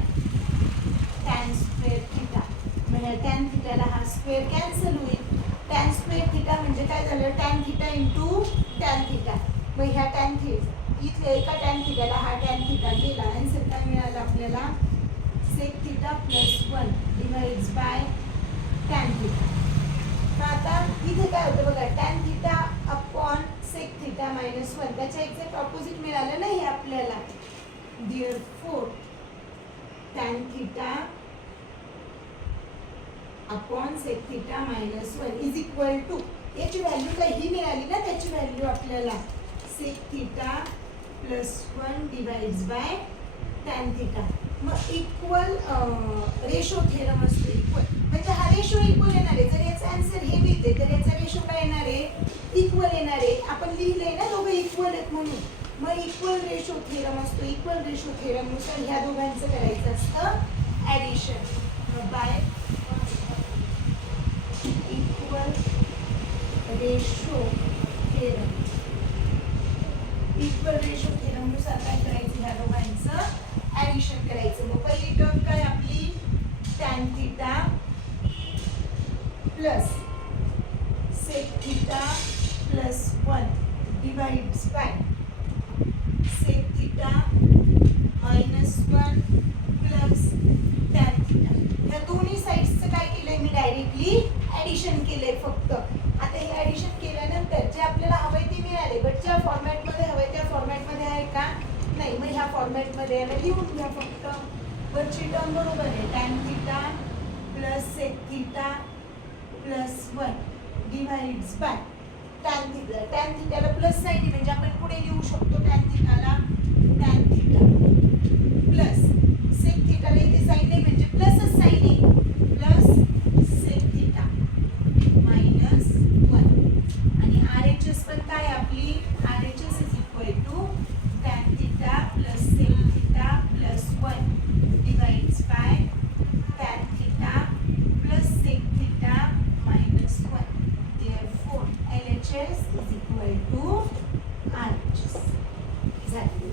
tan square theta. म्हणजे tan theta ला हा square cancel होईल. tan square theta म्हणजे काय झालं, tan theta into tan theta. मग ह्या tan theta इथल्या एका tan theta ला हा tan theta गेला. आन्सर काय मिळालं आपल्याला, sec theta plus 1 divides by tan theta. आता इथे काय होतं बघा, tan theta upon sec theta minus 1 त्याच्या एक्झॅक्ट ऑपोजिट मिळालं नाही आपल्याला. Therefore tan theta upon sec theta minus 1 is equal to, याची व्हॅल्यू काही मिळाली ना, त्याची व्हॅल्यू आपल्याला sec theta plus 1 divides by tan theta. मग इक्वल रेशो थेरम असतो. इक्वल म्हणजे हा रेशो इक्वल येणार आहे. जर याचा आन्सर हे मिळते तर याचा रेशो काय येणार आहे, इक्वल येणार आहे. आपण लिहिलंय ना दोघं इक्वल आहेत म्हणून. मग इक्वल रेशो थेरम असतो. इक्वल रेशो थेरम नुसार ह्या दोघांचं करायचं असतं addition by equal ratio theorem. Equal ratio थेरमनुसार काय करायचं, ह्या दोघांचं ऍडिशन करायचं. मग पहिली टर्म काय आपली, tan theta plus sec theta plus 1 divides by sec theta minus 1 plus tan theta. या दोन्ही साइड्सचं काय केलंय मी, डायरेक्टली ऍडिशन केलंय फक्त. आता हे ऍडिशन केल्यानंतर जे आपल्याला हवंय ते मिळाले, बट ज्या फॉर्मॅटमध्ये हवंय त्या फॉर्मॅटमध्ये आहे का, नाही. मग ह्या फॉर्मॅटमध्ये याला लिहून घ्या फक्त. वरची टर्म बरोबर आहे, tan theta plus sec theta plus 1 divides by tan theta. Tan थिटाला प्लस साइन आहे म्हणजे आपण पुढे लिहू शकतो टॅन थिटाला टॅन थिटा प्लस सेक थिटाला इथे साइन नाही म्हणजे प्लसच साइन आहे, प्लस सेक थिटा मायनस 1. आणि RHS पण काय आपली, RHS is equal to tan theta plus sec theta plus 1 divides by tan theta plus sec theta minus 1. Therefore LHS is equal to RHS. झाली.